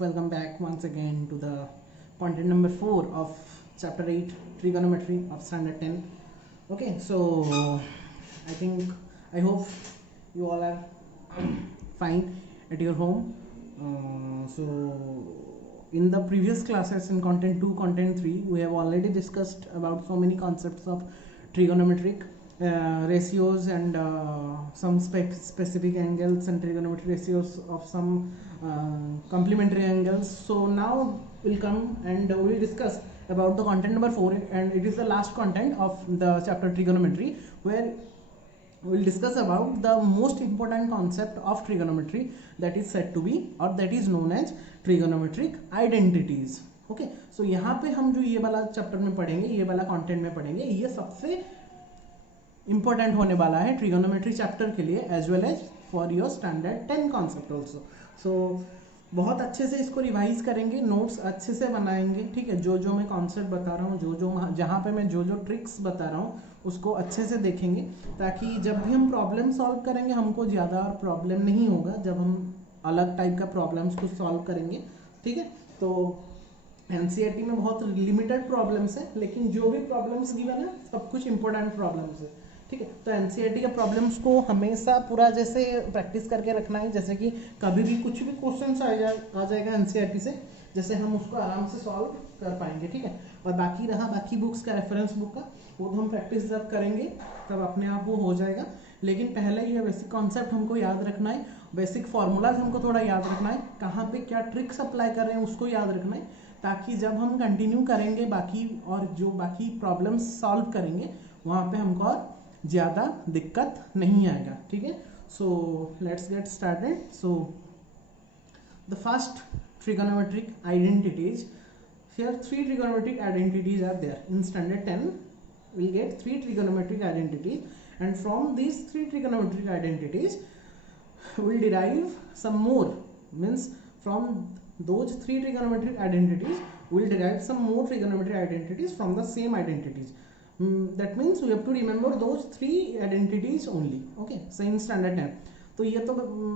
welcome back once again to the content number 4 of chapter 8 trigonometry of standard 10. Okay, so I hope you all are fine at your home. So in the previous classes in content 2, content 3, we have already discussed about so many concepts of trigonometric ratios and some specific angles and trigonometric ratios of some complementary angles. So now we'll come and we'll discuss about the content number 4, and it is the last content of the chapter trigonometry, where we'll discuss about the most important concept of trigonometry, that is said to be or that is known as trigonometric identities. Okay, so यहाँ पे हम जो ये वाला chapter में पढ़ेंगे, ये वाला कंटेंट में पढ़ेंगे, ये सबसे इंपॉर्टेंट होने वाला है ट्रिगोनोमेट्री चैप्टर के लिए as well as for your standard 10 concept also. So बहुत अच्छे से इसको रिवाइज करेंगे, नोट्स अच्छे से बनाएंगे. ठीक है, जो मैं कॉन्सेप्ट बता रहा हूँ, जहाँ पे मैं जो ट्रिक्स बता रहा हूँ उसको अच्छे से देखेंगे, ताकि जब भी हम प्रॉब्लम सॉल्व करेंगे हमको ज़्यादा प्रॉब्लम नहीं होगा जब हम अलग टाइप का प्रॉब्लम्स को सॉल्व करेंगे. ठीक है, तो एनसीईआरटी में बहुत लिमिटेड प्रॉब्लम्स है, लेकिन जो भी प्रॉब्लम्स गिवन है सब कुछ इंपॉर्टेंट प्रॉब्लम्स है. ठीक है, तो एनसीईआरटी के प्रॉब्लम्स को हमेशा पूरा जैसे प्रैक्टिस करके रखना है, जैसे कि कभी भी कुछ भी क्वेश्चन आ जाएगा एनसीईआरटी से, जैसे हम उसको आराम से सॉल्व कर पाएंगे. ठीक है, और बाकी बुक्स का रेफरेंस बुक का वो तो हम प्रैक्टिस जब करेंगे तब अपने आप वो हो जाएगा. लेकिन पहले ये बेसिक कॉन्सेप्ट हमको याद रखना है, बेसिक फार्मूलाज हमको थोड़ा याद रखना है, कहाँ पे क्या ट्रिक्स अप्लाई कर रहे हैं उसको याद रखना है, ताकि जब हम कंटिन्यू करेंगे बाकी प्रॉब्लम्स सॉल्व करेंगे वहाँ पे हमको और ज़्यादा दिक्कत नहीं आएगा. ठीक है, so let's get started. So the first trigonometric identities, here 3 trigonometric identities are there. In standard 10 we'll get 3 trigonometric identities, and from these 3 trigonometric identities we'll derive some more, means from those 3 trigonometric identities we'll derive some more trigonometric identities from the same identities. That means we have to remember those 3 identities only. Okay, so in standard 10 तो ये तो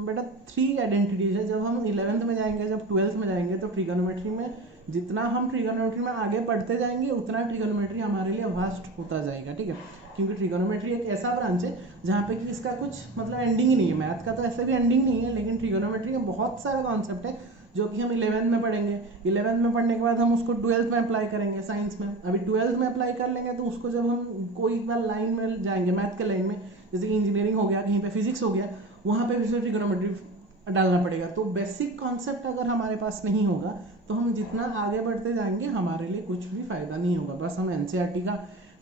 बेटा 3 identities है. जब हम 11th में जाएंगे, जब 12th में जाएंगे, तो ट्रिगोनोमेट्री में जितना हम ट्रिगोनोमेट्री में आगे पढ़ते जाएंगे उतना ट्रिगोनोमेट्री हमारे लिए वास्ट होता जाएगा. ठीक है, क्योंकि ट्रिगोनोमेट्री एक ऐसा ब्रांच है जहाँ पे कि इसका कुछ मतलब एंडिंग ही नहीं है. मैथ का तो ऐसे भी एंडिंग नहीं है, लेकिन ट्रिगोनोमेट्री में बहुत सारे कॉन्सेप्ट है जो कि हम 11th में पढ़ेंगे. 11th में पढ़ने के बाद हम उसको 12th में अप्लाई करेंगे साइंस में. अभी 12th में अप्लाई कर लेंगे तो उसको जब हम कोई बार लाइन में जाएंगे, मैथ के लाइन में, जैसे कि इंजीनियरिंग हो गया, कहीं पे फिजिक्स हो गया, वहाँ पे भी ट्रिगोनोमेट्री डालना पड़ेगा. तो बेसिक कॉन्सेप्ट अगर हमारे पास नहीं होगा तो हम जितना आगे बढ़ते जाएंगे हमारे लिए कुछ भी फायदा नहीं होगा. बस हम एनसीईआरटी का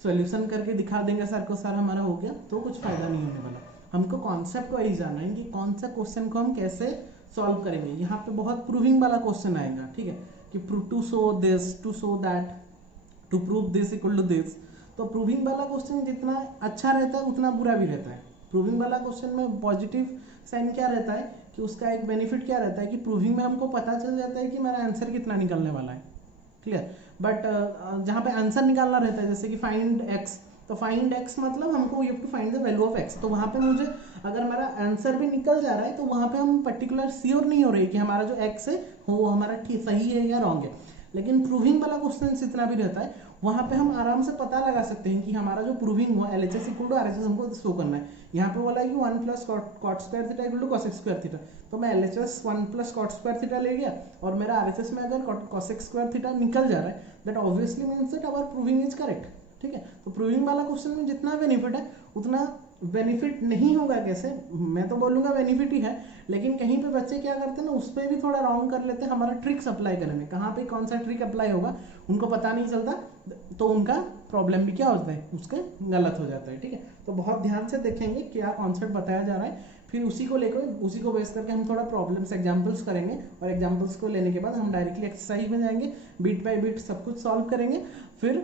सॉल्यूशन करके दिखा देंगे सर को, सर हमारा हो गया, तो कुछ फायदा नहीं होने वाला. हमको कॉन्सेप्ट वाइज जाना है कि कौन सा क्वेश्चन को हम कैसे सॉल्व करेंगे. यहाँ पे बहुत प्रूविंग वाला क्वेश्चन आएगा. ठीक है, कि to show this, to show that, to prove this equal to this. तो प्रूविंग वाला क्वेश्चन जितना अच्छा रहता है उतना बुरा भी रहता है. प्रूविंग वाला क्वेश्चन में पॉजिटिव साइन क्या रहता है कि उसका एक बेनिफिट क्या रहता है कि प्रूविंग में हमको पता चल जाता है कि मेरा आंसर कितना निकलने वाला है. क्लियर. बट जहाँ पे आंसर निकालना रहता है, जैसे कि फाइंड एक्स, तो फाइंड एक्स मतलब हमको you have to find the value of x. तो वहाँ पे मुझे अगर मेरा आंसर भी निकल जा रहा है तो वहाँ पे हम पर्टिकुलर श्योर नहीं हो रही कि हमारा जो एक्स है वो हमारा ठीक सही है या रॉन्ग है. लेकिन प्रूविंग वाला क्वेश्चन इतना भी रहता है, वहाँ पे हम आराम से पता लगा सकते हैं कि हमारा जो प्रूविंग हुआ LHS इक्वल टू RHS हमको शो करना है. यहाँ पे बोला है कि 1 plus cot square theta equal to cosec square theta, तो मैं LHS 1 plus cot square theta ले गया, और मेरा RHS में अगर कॉसेक स्क्वायर थीटा निकल जा रहा है, that obviously means that our proving is correct. ठीक है, तो प्रूविंग वाला क्वेश्चन में जितना बेनिफिट है उतना बेनिफिट नहीं होगा. कैसे, मैं तो बोलूँगा बेनिफिट ही है, लेकिन कहीं पे बच्चे क्या करते हैं ना, उस पर भी थोड़ा रॉन्ग कर लेते हैं. हमारा ट्रिक्स अप्लाई करने में कहाँ पे कौन सा ट्रिक अप्लाई होगा उनको पता नहीं चलता, तो उनका प्रॉब्लम भी क्या होता है, उसके गलत हो जाता है. ठीक है, तो बहुत ध्यान से देखेंगे क्या कॉन्सेप्ट बताया जा रहा है, फिर उसी को लेकर उसी को बेस करके हम थोड़ा प्रॉब्लम्स एग्जाम्पल्स करेंगे, और एग्जाम्पल्स को लेने के बाद हम डायरेक्टली एक्सरसाइज में जाएंगे, बीट बाय बीट सब कुछ सॉल्व करेंगे. फिर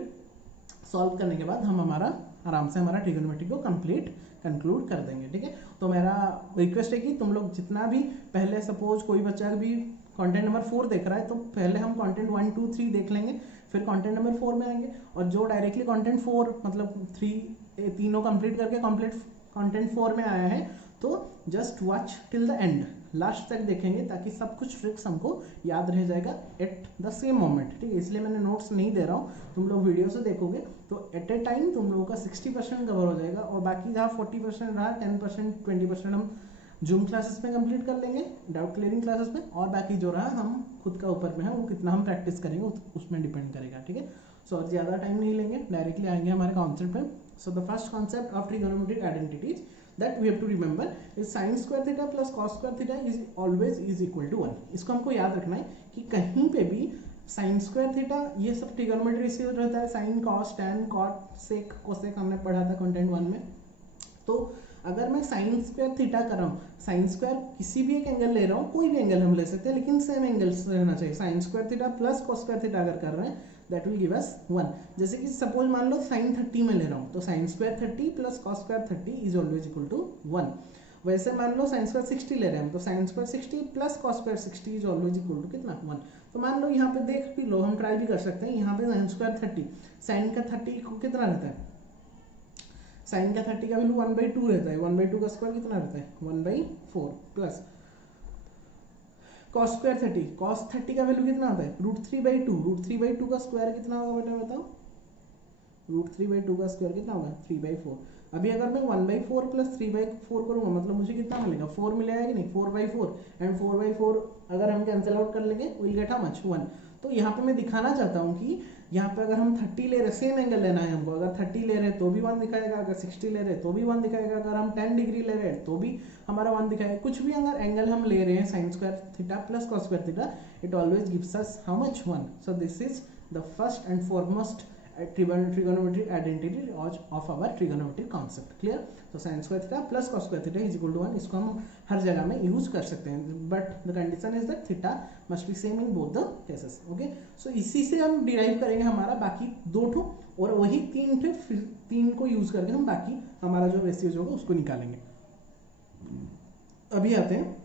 सॉल्व करने के बाद हम आराम से हमारा ट्रिगोनोमेट्री को कंक्लूड कर देंगे. ठीक है, तो मेरा रिक्वेस्ट है कि तुम लोग जितना भी पहले, सपोज कोई बच्चा भी कंटेंट नंबर 4 देख रहा है तो पहले हम कंटेंट 1, 2, 3 देख लेंगे, फिर कंटेंट नंबर 4 में आएंगे, और जो डायरेक्टली कंटेंट 4 मतलब 3 तीनों कंप्लीट करके कंप्लीट कंटेंट 4 में आया है तो just watch till the end, last तक देखेंगे ताकि सब कुछ ट्रिक्स हमको याद रह जाएगा एट द सेम मोमेंट, ठीक है। इसलिए मैंने नोट्स नहीं दे रहा हूँ, तुम लोग वीडियो से देखोगे तो एट ए टाइम तुम लोगों का 60% कवर हो जाएगा, और बाकी जहाँ 40% रहा 10% 20% हम जूम क्लासेस में कंप्लीट कर लेंगे, डाउट क्लियरिंग क्लासेस में, और बाकी जो रहा हम खुद का ऊपर में है, वो कितना हम प्रैक्टिस करेंगे उसमें डिपेंड करेगा, ठीक है। सो और ज़्यादा टाइम नहीं लेंगे, डायरेक्टली आएंगे हमारे कॉन्सेप्ट पे। So the first concept of trigonometric identities that we have to remember is sin square theta plus cos square theta is always is equal to 1। इसको हमको याद रखना है कि कहीं पे भी sin square theta ये सब ट्रिगोनोमेट्री से रहता है, sin cos tan cot sec cosec हमने पढ़ा था कंटेंट 1 में। तो अगर मैं sin square theta कर रहा हूँ, sin square किसी भी एक एंगल ले रहा हूँ, कोई भी एंगल हम ले सकते हैं, लेकिन सेम एंगल रहना चाहिए। sin square theta plus cos square theta अगर कर रहे हैं दैट विल गिव अस 1। जैसे कि सपोज मान लो sin 30 में ले रहा हूँ, तो sin square 30 plus cos square 30 is always equal to 1। वैसे मान लो sin स्क्वायर 60 ले रहे हैं, तो sin square 60 plus cos square 60 is always equal to कितना 1। तो मान लो यहाँ पे देख भी लो, हम ट्राई भी कर सकते हैं। यहाँ पे sin स्क्वायर 30, sin का 30 को कितना रहता है, sin का 30 का वैल्यू 1/2 रहता है, 1/2 का स्क्वायर कितना रहता है 1/4 प्लस cos स्क्वायर 30, cos 30 का वैल्यू कितना होता है √3/2, √3/2 का स्क्वायर कितना होगा बेटा बताओ, √3/2 का स्क्वायर कितना होगा 3/4। अभी अगर मैं 1/4 प्लस 3/4 करूँगा मतलब मुझे कितना मिलेगा 4 मिलेगा कि नहीं, 4/4 एंड 4/4 अगर हम कैंसिल आउट कर लेंगे विल गेट हाउ मच 1। तो यहाँ पे मैं दिखाना चाहता हूँ कि यहाँ पे अगर हम 30 ले रहे, सेम एंगल लेना है हमको, अगर 30 ले रहे हैं तो भी 1 दिखाएगा, अगर 60 ले रहे हैं तो भी 1 दिखाएगा, अगर हम 10 डिग्री ले रहे हैं तो भी हमारा 1 दिखाएगा। कुछ भी अगर एंगल हम ले रहे हैं sin square theta plus cos square theta, it always gives us how much 1। So this is the first and foremost trigonometric identity of our trigonometric concept, clear। so sin square theta plus cos square theta is equal to 1, इसको हम हर जगह में use कर सकते हैं, but the condition is that theta must be same in both the cases, okay. So इसी से हम डिराइव करेंगे हमारा बाकी 2 ठो, और वही 3 को यूज करके हम बाकी हमारा जो रेशियोज होगा उसको निकालेंगे। अभी आते हैं,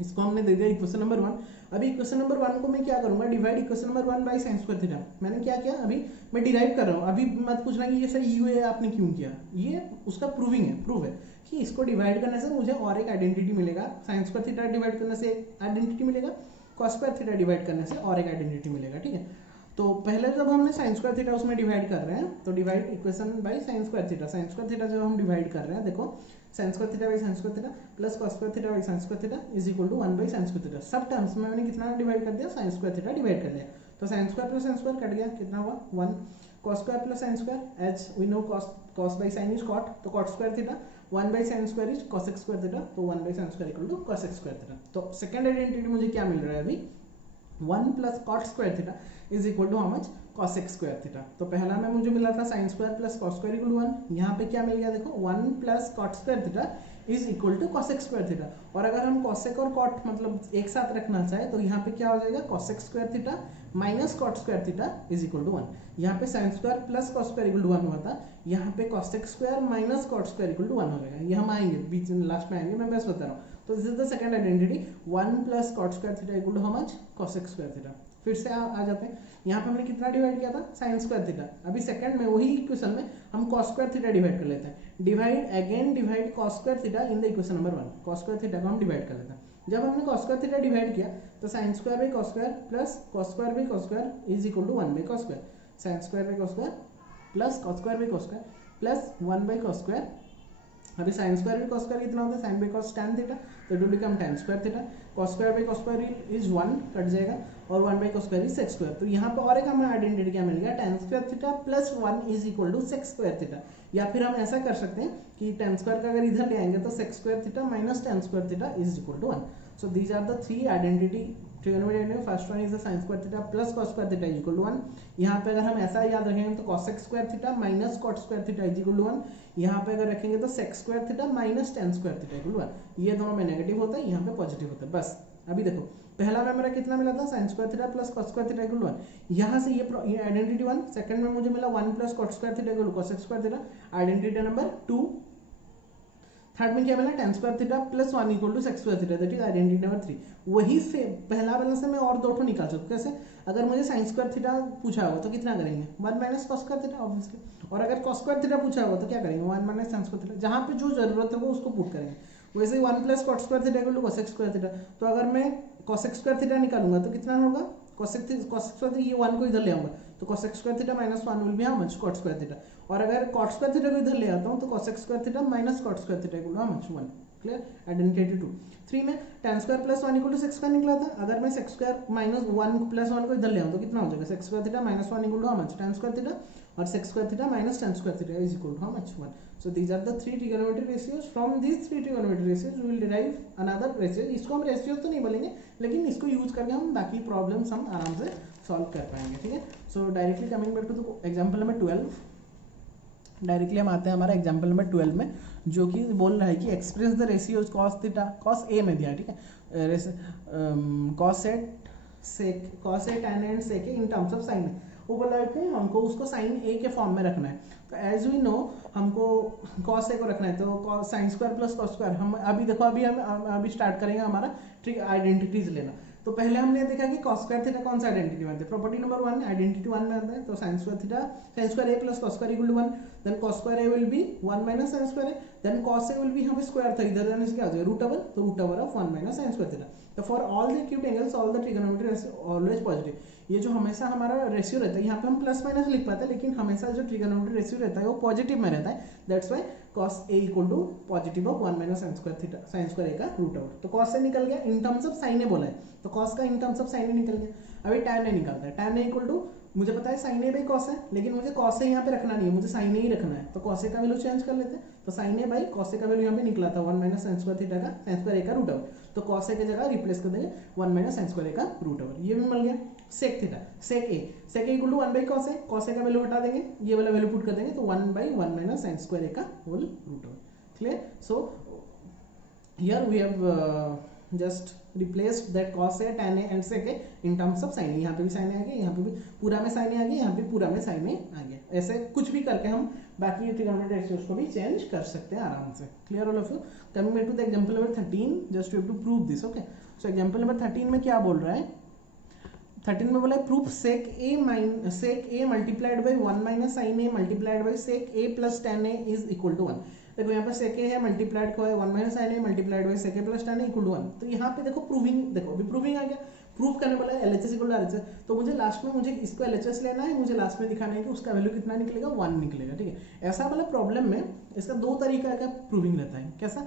इसको हमने दे दिया इक्वेशन नंबर 1। अभी इक्वेशन नंबर 1 को मैं क्या करूंगा, divide equation number 1 by sin square theta. मैंने क्या किया, अभी मैं डिराइव कर रहा हूँ। अभी मत पूछना कि ये सही यू है आपने क्यों किया, ये उसका प्रूव है कि इसको डिवाइड करने से मुझे और एक आइडेंटिटी मिलेगा, sin स्क्वायर थीटा डिवाइड करने से एक आइडेंटिटी मिलेगा, cos स्क्वायर थीटा डिवाइड करने से और एक आइडेंटिटी मिलेगा, ठीक है। तो पहले जब हमने sin स्क्वायर थीटा उसमें डिवाइड कर रहे हैं, तो divide equation by sin square theta, sin square theta जब हम डिवाइड कर रहे हैं, देखो sin square theta by sin square theta plus cos square theta by sin square theta is equal to 1 by sin square theta. सब terms में मैंने कितना डिवाइड कर दिया, sin स्क्वायर थीटा डिवाइड कर दिया, तो sin square plus sin square cut गया, कितना हुआ 1। cos square plus sin square, as we know cos by sin is cot, तो cot square theta 1 by sin square is cosec square theta, तो 1 by sin square equal to cosec square theta. तो second identity मुझे क्या मिल रहा है अभी, 1 plus cot square theta is equal to how much cosec square theta. तो पहला में मुझे मिला था sin square plus cos square equal to 1, यहाँ पे क्या मिल गया देखो 1 plus cot square theta is equal to cosec square theta. और अगर हम cosec और cot मतलब एक साथ रखना चाहे तो यहाँ पे क्या हो जाएगा cosec square theta minus cot square theta is equal to 1। यहाँ पे sin square plus cos square equal to 1 हुआ था, यहाँ पे cosec square minus cot square equal to 1 हो जाएगा। ये हम आएंगे बीच में, लास्ट में आएंगे, मैं बस बता रहा हूँ। तो this is the second identity, 1 plus cot square theta equal to how much cosec square theta. फिर से आ जाते हैं, यहाँ पे हमने कितना डिवाइड किया था sin स्क्वायर थीटा। अभी सेकंड में वही इक्वेशन में हम cos स्क्वायर थीटा डिवाइड कर लेते हैं, divide cos square theta in the equation number 1। cos square theta को हम डिवाइड कर लेते हैं। जब हमने cos स्क्वायर थीटा डिवाइड किया तो sin square by cos square plus cos square by cos square is equal to 1 by cos square, sin square by cos square plus cos square by cos square plus 1 by cos square. अभी sin square by cos square कितना होता है, sin by cos tan theta, तो it will become tan square theta. cos square by cos square is 1 cut जाएगा, और 1 by cos square is sec square. तो यहाँ पे और एक हमें आइडेंटिटी क्या मिल गया, tan square theta plus 1 is equal to sec square theta. या फिर हम ऐसा कर सकते हैं कि tan स्क्वायर का अगर इधर ले आएंगे तो sec square theta minus tan square theta is equal to 1। So these are the 3 identity trigonometry. First one is the sin square theta plus cos square theta is equal to 1। यहाँ पे अगर हम ऐसा याद रखेंगे तो cosec square theta minus cot square theta is equal to 1। यहाँ पे अगर रखेंगे तो sec square theta minus tan square theta equal to 1। ये दोनों में नेगेटिव होता है, यहाँ पे पॉजिटिव होता है। बस अभी देखो पहला में मेरा कितना मिला था sin square theta plus cos square theta equal to 1, यहाँ से ये आइडेंटिटी 1। सेकंड में मुझे मिला 1 plus cot square theta equal to cosec square theta, identity number 2। Third में क्या मिला tan square theta plus 1 equal to sec square theta, that is identity number 3। वही से पहला वाला से मैं और 2 ठो निकाल सकता हूँ। कैसे, अगर मुझे sin स्क्वायर थीटा पूछा होगा तो कितना करेंगे 1 minus cos square theta obviously, और अगर cos स्क्वायर थीटा पूछा होगा तो क्या करेंगे 1 माइनस tan स्क्वायर थीटा। जहाँ पे जो जरूरत है वो उसको पुट करेंगे। वैसे ही 1 plus cot square theta equal to cosec square theta. तो अगर मैं कोसेक स्क्वायर थीटा निकालूंगा तो कितना होगा, कोसेक स्क्वायर ये 1 को इधर ले आऊंगा तो cosec square theta minus 1 will be how much, cot square theta. और अगर कॉट स्क्वायर थीटा को इधर ले आता हूँ तो cosec square theta minus cot square theta equal to how much, 1। Clear, identity 2। 3 में tan square plus 1 equal to sec square निकला था। अगर मैं सेक स्क्वायर माइनस 1 प्लस 1 को इधर ले आऊँ तो कितना हो जाएगा, sec square theta minus 1 equal to how much, tan square theta, और sec square theta minus tan square theta is equal to how much, 1। So these are the three trigonometric ratios. From these three trigonometric ratios we will derive another ratio. इसको हम ratios तो नहीं बोलेंगे, लेकिन इसको use करके हम बाकी प्रॉब्लम्स हम आराम से सॉल्व कर पाएंगे, ठीक है। So directly coming back to the example number 12, डायरेक्टली हम आते हैं हमारा एग्जांपल नंबर 12 में, जो कि बोल रहा है कि express the ratios cos theta, cos A में दिया, ठीक है, cos A tan and sec in terms of sine. वो बोला है कि हमको उसको साइन ए के फॉर्म में रखना है। तो एज वी नो हमको कॉस ए को रखना है, तो sine square plus cos square, हम अभी देखो हम अभी स्टार्ट करेंगे हमारा ट्रिक आइडेंटिटीज लेना। तो पहले हमने देखा कि कॉस स्क्वायर थीटा कौन सा आइडेंटिटी में आता है, प्रॉपर्टी नंबर 1 आइडेंटिटी 1 में आता है। तो sine square theta, sine square A plus cos square equal to 1, then cos square A will be 1 minus sine square A, then cos A will be, यहाँ पे स्क्वायर था इधर जाने से क्या हो जाएगा, रूट ओवर, तो root over of 1 minus sine square theta. तो for all the acute angles all the trigonometry ratio always positive. ये जो हमेशा हमारा रेशियो रहता है, यहाँ पे हम प्लस माइनस लिख पाते हैं, लेकिन हमेशा जो ट्रिगोनोमेट्री रेशियो रहता है वो पॉजिटिव में रहता है। That's why cos a equal to positive of 1 minus sine square theta, sine square A का रूट ओवर। तो cos a निकल गया, in terms of sine A बोला है, तो cos का in terms of sine A निकल गया। अभी tan a निकलता है, tan a इक्वल टू, मुझे पता है साइन ए बाई कॉस है, लेकिन मुझे कॉस ए यहाँ पे रखना नहीं है, मुझे साइन ए ही रखना है। तो कॉस ए का वैल्यू चेंज कर लेते हैं, तो साइन ए बाई कॉस ए का वैल्यू यहाँ पे निकला था 1 माइनस साइन स्क्वायर थीटा का, साइन स्क्वायर ए का रूट ओवर। तो कॉस ए की जगह रिप्लेस कर देंगे 1 माइनस साइन स्क्वायर ए का रूट ओवर, ये भी मिल गया। Sec theta, sec A equal to 1 by cos A, cos ए का वैल्यू हटा देंगे, ये वाला वैल्यू पुट कर देंगे, तो 1 by 1 minus sine square A का whole root over. Clear. So here we have just replaced that cos a tan a and sec a in terms of sin a। यहाँ पे भी sin a आ गया, यहाँ पे भी पूरा में sin a आ गया, यहाँ पे पूरा में sin a आ गया। ऐसे कुछ भी करके हम बाकी ट्रिगोनोमेट्रिक रेशियोज को भी चेंज कर सकते हैं आराम से। Clear all of you. Coming back to the example number 13, just you have to prove this. Okay, so example number 13 में क्या बोल रहा है, 13 में बोला है proof sec A multiplied by 1 minus sine A multiplied by sec A plus tan a is equal to 1। देखो यहाँ पर सेक ए है, मल्टीप्लाइड को है 1 minus sine A multiplied by sec A plus tan a equal to 1। तो यहाँ पे देखो प्रूविंग, देखो अभी प्रूविंग आ गया, प्रूफ करने वाला है LHS इक्वल टू RHS। तो मुझे लास्ट में, मुझे इसको LHS लेना है, मुझे लास्ट में दिखाना है कि उसका वैल्यू कितना निकलेगा, 1 निकलेगा, ठीक है। ऐसा वाला प्रॉब्लम में इसका दो तरीका का प्रूविंग रहता है। कैसा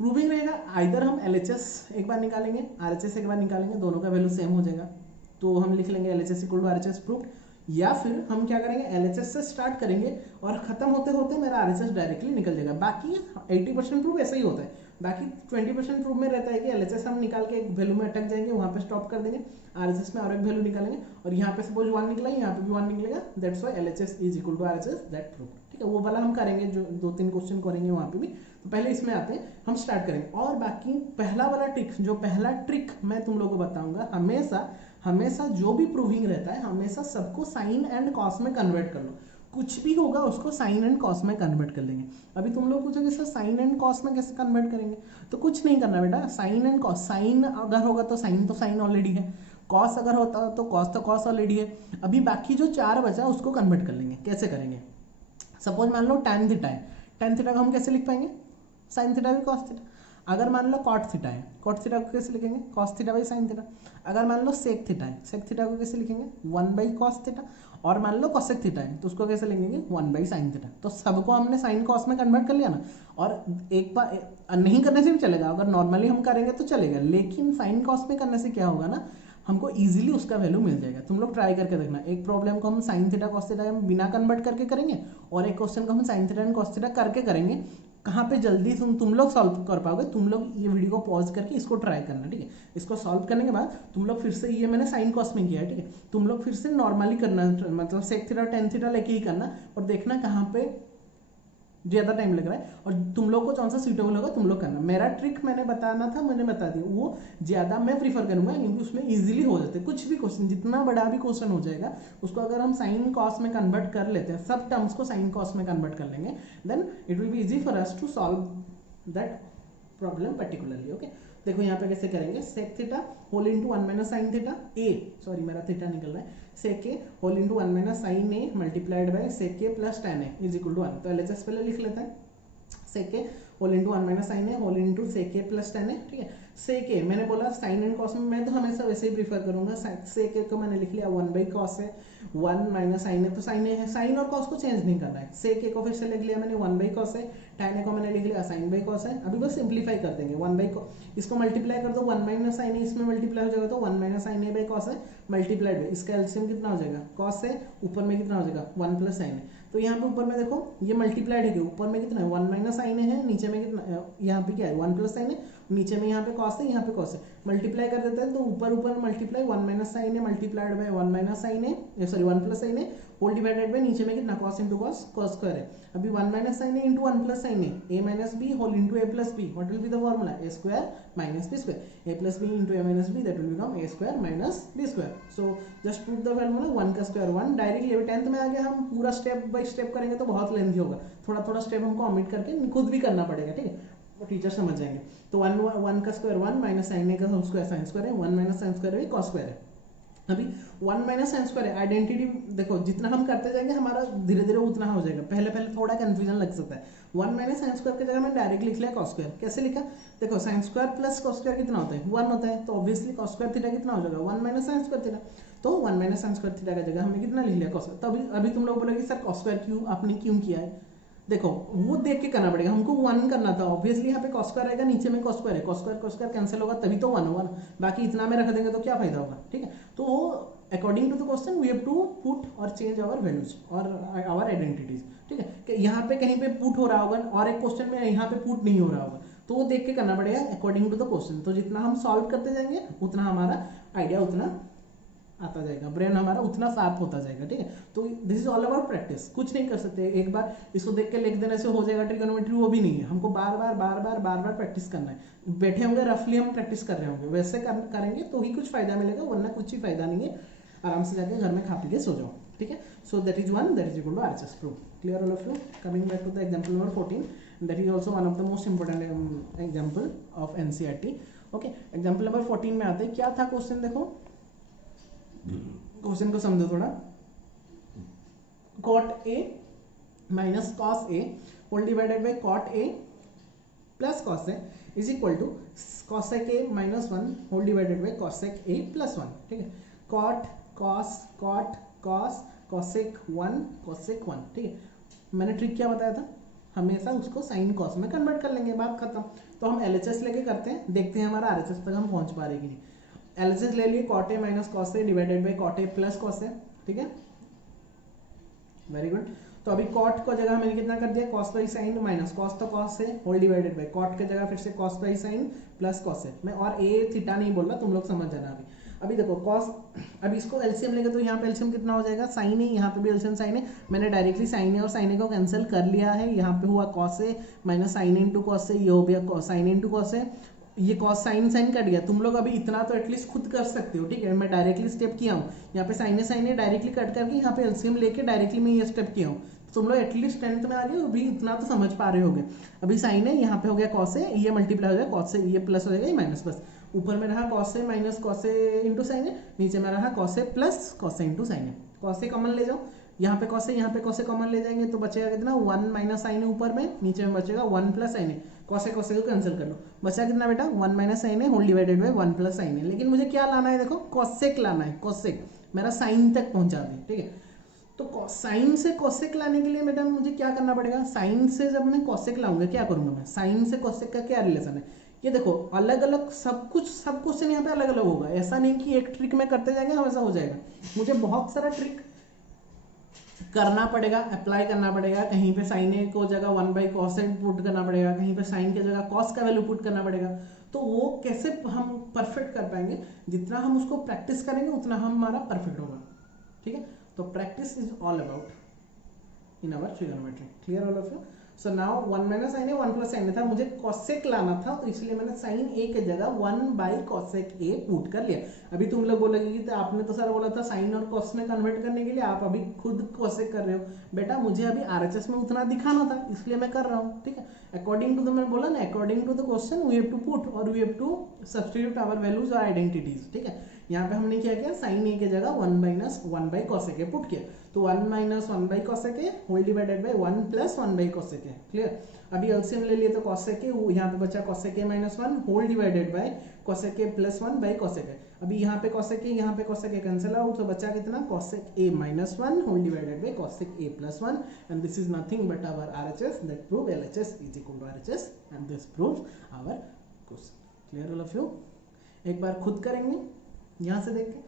प्रूविंग रहेगा, आइदर हम LHS एक बार निकालेंगे, RHS एक बार निकालेंगे, दोनों का वैल्यू सेम हो जाएगा, तो हम लिख लेंगे LHS equal to RHS proof. या फिर हम क्या करेंगे, LHS से स्टार्ट करेंगे और खत्म होते होते मेरा RHS डायरेक्टली निकल जाएगा। बाकी 80% प्रूफ ऐसा ही होता है, बाकी 20% प्रूफ में रहता है कि LHS हम निकाल के एक वैल्यू में अटक जाएंगे, वहाँ पे स्टॉप कर देंगे, RHS में और एक वैल्यू निकालेंगे, और यहाँ पे सपोज 1 निकला, यहाँ पे भी 1 निकलेगा, that's why LHS is equal to RHS that proof, ठीक है। वो वाला हम करेंगे, जो 2-3 क्वेश्चन करेंगे वहाँ पे भी। तो पहले इसमें आते हैं, हम स्टार्ट करेंगे। और बाकी पहला वाला ट्रिक, जो पहला ट्रिक मैं तुम लोगों को बताऊंगा, हमेशा जो भी प्रूविंग रहता है, हमेशा सबको साइन एंड कॉस में कन्वर्ट कर लो। कुछ भी होगा उसको साइन एंड कॉस में कन्वर्ट कर लेंगे। अभी तुम लोग पूछोगे सर साइन एंड कॉस में कैसे कन्वर्ट करेंगे, तो कुछ नहीं करना बेटा, साइन एंड कॉस, साइन अगर होगा तो साइन ऑलरेडी है, कॉस अगर होता तो कॉस ऑलरेडी है। अभी बाकी जो 4 बचा उसको कन्वर्ट कर लेंगे। कैसे करेंगे, सपोज मान लो tan थीटा है, tan थीटा को हम कैसे लिख पाएंगे, साइन थीटा भी कॉस थीटा। अगर मान लो कॉट थीटा है, कॉट थीटा को कैसे लिखेंगे, cos theta by sine theta. अगर मान लो सेक थीटा है, सेक थीटा को कैसे लिखेंगे, 1 बाई कॉस थीटा। और मान लो कोसेक थीटा है, तो उसको कैसे लिखेंगे, 1 बाई साइन थीटा। तो सबको हमने साइन कॉस में कन्वर्ट कर लिया ना। और एक बार नहीं करने से भी चलेगा, अगर नॉर्मली हम करेंगे तो चलेगा, लेकिन साइन कॉस में करने से क्या होगा ना, हमको इजीली उसका वैल्यू मिल जाएगा। तुम लोग ट्राई करके देखना, एक प्रॉब्लम को हम साइन थीटा कॉस थीटा बिना कन्वर्ट करके करेंगे, और एक क्वेश्चन को हम sine theta and cos theta करके करेंगे। कहाँ पे जल्दी तुम लोग सॉल्व कर पाओगे, तुम लोग ये वीडियो को पॉज करके इसको ट्राई करना, ठीक है। इसको सॉल्व करने के बाद तुम लोग फिर से, ये मैंने साइन कॉस में किया है, ठीक है, तुम लोग फिर से नॉर्मली करना, मतलब सेक थीटा tan थीटा लेके ही करना, और देखना कहाँ पे ज़्यादा टाइम लग रहा है, और तुम लोग को कौन सा सूटेबल होगा तुम लोग करना। मेरा ट्रिक मैंने बताना था, मैंने बता दिया, वो ज़्यादा मैं प्रीफर करूंगा, क्योंकि उसमें इजीली हो जाते हैं कुछ भी क्वेश्चन, जितना बड़ा भी क्वेश्चन हो जाएगा उसको अगर हम साइन कॉस में कन्वर्ट कर लेते हैं, सब टर्म्स को साइन कॉस में कन्वर्ट कर लेंगे, then it will be easy for us to solve that problem particularly. Okay, देखो यहाँ पे कैसे करेंगे, sec theta whole into 1 minus sine theta A, sorry मेरा थीटा निकल रहा है, sec A whole into 1 minus sine A multiplied by sec A plus tan A is equal to 1। तो LHS पहले लिख लेते हैं, sec A whole into 1 minus sine A whole into sec A plus tan ए, ठीक है। Sec ए मैंने बोला sign and cos में मैं तो हमेशा वैसे ही प्रीफर करूंगा, सेक ए को मैंने लिख लिया 1 बाई कॉस है, 1 माइनस साइन ए तो साइन ए है, साइन और कॉस को चेंज नहीं करना है। सेक ए को फिर से लिख लिया मैंने 1 बाई कॉस है, tan ए को मैंने लिख लिया साइन बाई कॉस है। अभी बस सिंप्लीफाई कर देंगे, 1 बाई इसको मल्टीप्लाई कर दो 1 माइनस साइन ए इसमें मल्टीप्लाई हो जाएगा तो 1 minus sine A by cos है मल्टीप्लाइड है, इसका एलसीएम कितना हो जाएगा कॉस है, ऊपर में कितना हो जाएगा 1 प्लस साइन ए। तो यहाँ पे ऊपर में देखो ये मल्टीप्लाइड है, ऊपर में कितना है 1 माइनस साइन ए है, नीचे में कितना यहाँ पे क्या है 1 प्लस साइन ए, नीचे में यहाँ पे कॉस है यहाँ पे कॉस है, मल्टीप्लाई कर देते हैं तो ऊपर ऊपर multiply 1 minus sine A multiplied by 1 minus sine A sorry 1 plus sine A whole divided by नीचे में कितना cos into cos cos square है। अभी 1 minus sine A into 1 plus sine A minus B whole into A plus B, what will be the formula A square minus B square, A plus B into A minus B that will become A square minus B square. So just put the formula 1 का square 1 directly. अभी 10th में आ गया, हम पूरा step by step करेंगे तो बहुत lengthy होगा, थोड़ा थोड़ा स्टेप हमको ऑमिट करके खुद भी करना पड़ेगा, ठीक है, तो टीचर समझ जाएंगे। तो 1 का स्क्वायर 1 माइनस साइन ए का होल स्क्वायर साइन स्क्वायर है, 1 माइनस साइन स्क्वायर है कॉस स्क्वायर है। अभी 1 माइनस साइन स्क्वायर है, आइडेंटिटी देखो जितना हम करते जाएंगे हमारा धीरे धीरे उतना हो जाएगा, पहले पहले थोड़ा कंफ्यूजन लग सकता है। 1 माइनस साइन स्क्वायर की जगह मैंने डायरेक्ट लिख लिया कॉस स्क्वायर। कैसे लिखा देखो, sine square plus cos square कितना होता है 1 होता है, तो ऑब्वियसली कॉस स्क्वायर थीटा कितना हो जाएगा 1 माइनस साइन स्क्वायर थीटा, तो 1 माइनस साइन स्क्वायर थीटा की जगह हमने कितना लिख लिया कॉस। तो अभी तुम लोग बोलोगे सर कॉस स्क्वायर क्यों आपने क्यों किया है, देखो वो देख के करना पड़ेगा, हमको 1 करना था, ऑब्वियसली यहाँ पे cos स्क्वायर आएगा, नीचे में cos स्क्वायर है, cos स्क्वायर कैंसिल होगा तभी तो 1 होगा ना, बाकी इतना में रख देंगे तो क्या फायदा होगा, ठीक है। तो according to the question we have to put और चेंज आवर वैल्यूज और आवर आइडेंटिटीज, ठीक है, कि यहाँ पे कहीं पे पुट हो रहा होगा और एक क्वेश्चन में यहाँ पे पुट नहीं हो रहा होगा, तो वो देख के करना पड़ेगा अकॉर्डिंग टू द क्वेश्चन। तो जितना हम सॉल्व करते जाएंगे उतना हमारा आइडिया उतना आता जाएगा, ब्रेन हमारा उतना शार्प होता जाएगा, ठीक है। तो this is all about practice, कुछ नहीं कर सकते एक बार इसको देख के लिख देने से हो जाएगा ट्रिगोनोमेट्री, वो भी नहीं है, हमको बार बार प्रैक्टिस करना है। बैठे होंगे रफली हम प्रैक्टिस कर रहे होंगे, वैसे करेंगे तो ही कुछ फायदा मिलेगा, वरना कुछ ही फायदा नहीं है। आराम से जाके घर में खा पी के सो जाओ, ठीक है। So that is 1 that is equal to RHS proof. Clear all of you? Coming back to the example number 14, that is also one of the most important example of NCERT। Okay, example number 14 में आते हैं, क्या था question, देखो question को समझो थोड़ा। cot A minus cos A whole divided by cot A plus cos A is equal to cosec A minus 1 whole divided by cosec A plus 1, ठीक है। cot cos cot cos cosec 1 cosec 1, ठीक है। मैंने trick क्या बताया था, हमेशा उसको साइन कॉस में कन्वर्ट कर लेंगे, बात खत्म। तो हम LHS लेके करते हैं, देखते हैं हमारा RHS तक हम पहुंच पा रहे कि नहीं। LHS ले लिए cot A minus cos A divided by cot A plus cos A, ठीक है, वेरी गुड। तो अभी cot को जगह मैंने कितना कर दिया cos by sine minus cos तो cos है होल डिवाइडेड बाय cot के जगह फिर से cos by sine plus cos है। मैं और a थीटा नहीं बोल रहा, तुम लोग समझ जाना। अभी देखो cos, अभी इसको एलसीएम लेंगे तो यहाँ पे एलसीएम कितना हो जाएगा साइन है, यहाँ पे भी एलसीएम साइन है, मैंने डायरेक्टली साइन है और साइन को कैंसिल कर लिया है। यहाँ पे हुआ cos है माइनस साइन इंटू cos है, ये हो गया साइन इंटू cos है, ये cos साइन साइन कट गया। तुम लोग अभी इतना तो एटलीस्ट खुद कर सकते हो, ठीक है। मैं डायरेक्टली स्टेप किया हूँ, यहाँ पे साइन है डायरेक्टली कट करके यहाँ पे एलसीएम लेके डायरेक्टली मैं ये स्टेप किया हूँ। तुम लोग एटलीस्ट 10th में आ गए, अभी इतना तो समझ पा रहे होगे। अभी साइन है, यहाँ पे हो गया cos है, ये मल्टीप्लाई हो जाएगा cos से, ये प्लस हो जाएगा, ये माइनस, बस ऊपर में रहा cos है माइनस cos है इंटू साइन है, नीचे में रहा cos है प्लस cos है इंटू साइन है। cos है कॉमन ले जाओ, यहाँ पे cos है यहाँ पे cos है कॉमन ले जाएंगे तो बचेगा कितना 1 माइनस साइन है ऊपर में, नीचे में बचेगा 1 प्लस साइन है। cos है को कैंसिल कर लो, बचा कितना बेटा 1 माइनस साइन है whole divided by 1 plus sine है। लेकिन मुझे क्या लाना है, देखो cosec लाना है, cosec मेरा साइन तक पहुंचा दे, ठीक है। तो साइन से cosec लाने के लिए बेटा मुझे क्या करना पड़ेगा, साइन से जब मैं cosec लाऊंगा क्या करूंगा मैं, साइन से cosec का क्या रिलेशन है, ये देखो अलग अलग सब क्वेश्चन यहाँ पे अलग अलग होगा। ऐसा नहीं कि एक ट्रिक में करते जाएंगे हमेशा हो जाएगा, मुझे बहुत सारा ट्रिक करना पड़ेगा, अप्लाई करना पड़ेगा। कहीं पे साइन ए को जगह 1 बाई कॉस पुट करना पड़ेगा, कहीं पे साइन की जगह कॉस का वैल्यू पुट करना पड़ेगा। तो वो कैसे हम परफेक्ट कर पाएंगे, जितना हम उसको प्रैक्टिस करेंगे उतना हमारा परफेक्ट होगा, ठीक है। तो practice is all about in our trigonometry. Clear all of you? So now 1 minus sine A 1 plus sine A था, मुझे cosec लाना था, तो इसलिए मैंने साइन ए के जगह 1 बाई cosec ए पुट कर लिया। अभी तुम लोग बोलोगे कि तो आपने तो सर बोला था साइन और cos में कन्वर्ट करने के लिए, आप अभी खुद cosec कर रहे हो। बेटा मुझे अभी RHS में उतना दिखाना था, इसलिए मैं कर रहा हूँ, ठीक है। अकॉर्डिंग टू द, मैंने बोला ना according to the question we have to put और we have to substitute our values और आइडेंटिटीज, ठीक है। यहाँ पे हमने क्या किया, साइन ए की जगह 1 minus 1 by cosec A put किया, तो 1 minus 1 by cosec A whole divided by 1 plus 1 by cosec A. Clear. अभी एलसीएम ले लिए तो कॉसेक ए, यहाँ पे बचा cosec A minus 1 whole divided by cosec A plus 1 by cosec A. अभी यहाँ पे कॉसेक ए, यहाँ पे कॉसेक ए कैंसिल आउट, तो बचा कितना, cosec a minus 1 whole divided by cosec a plus 1, and this is nothing but our RHS that prove LHS is equal to RHS, and this proves our question. Clear all of you? एक बार खुद करेंगे यहाँ से देख के,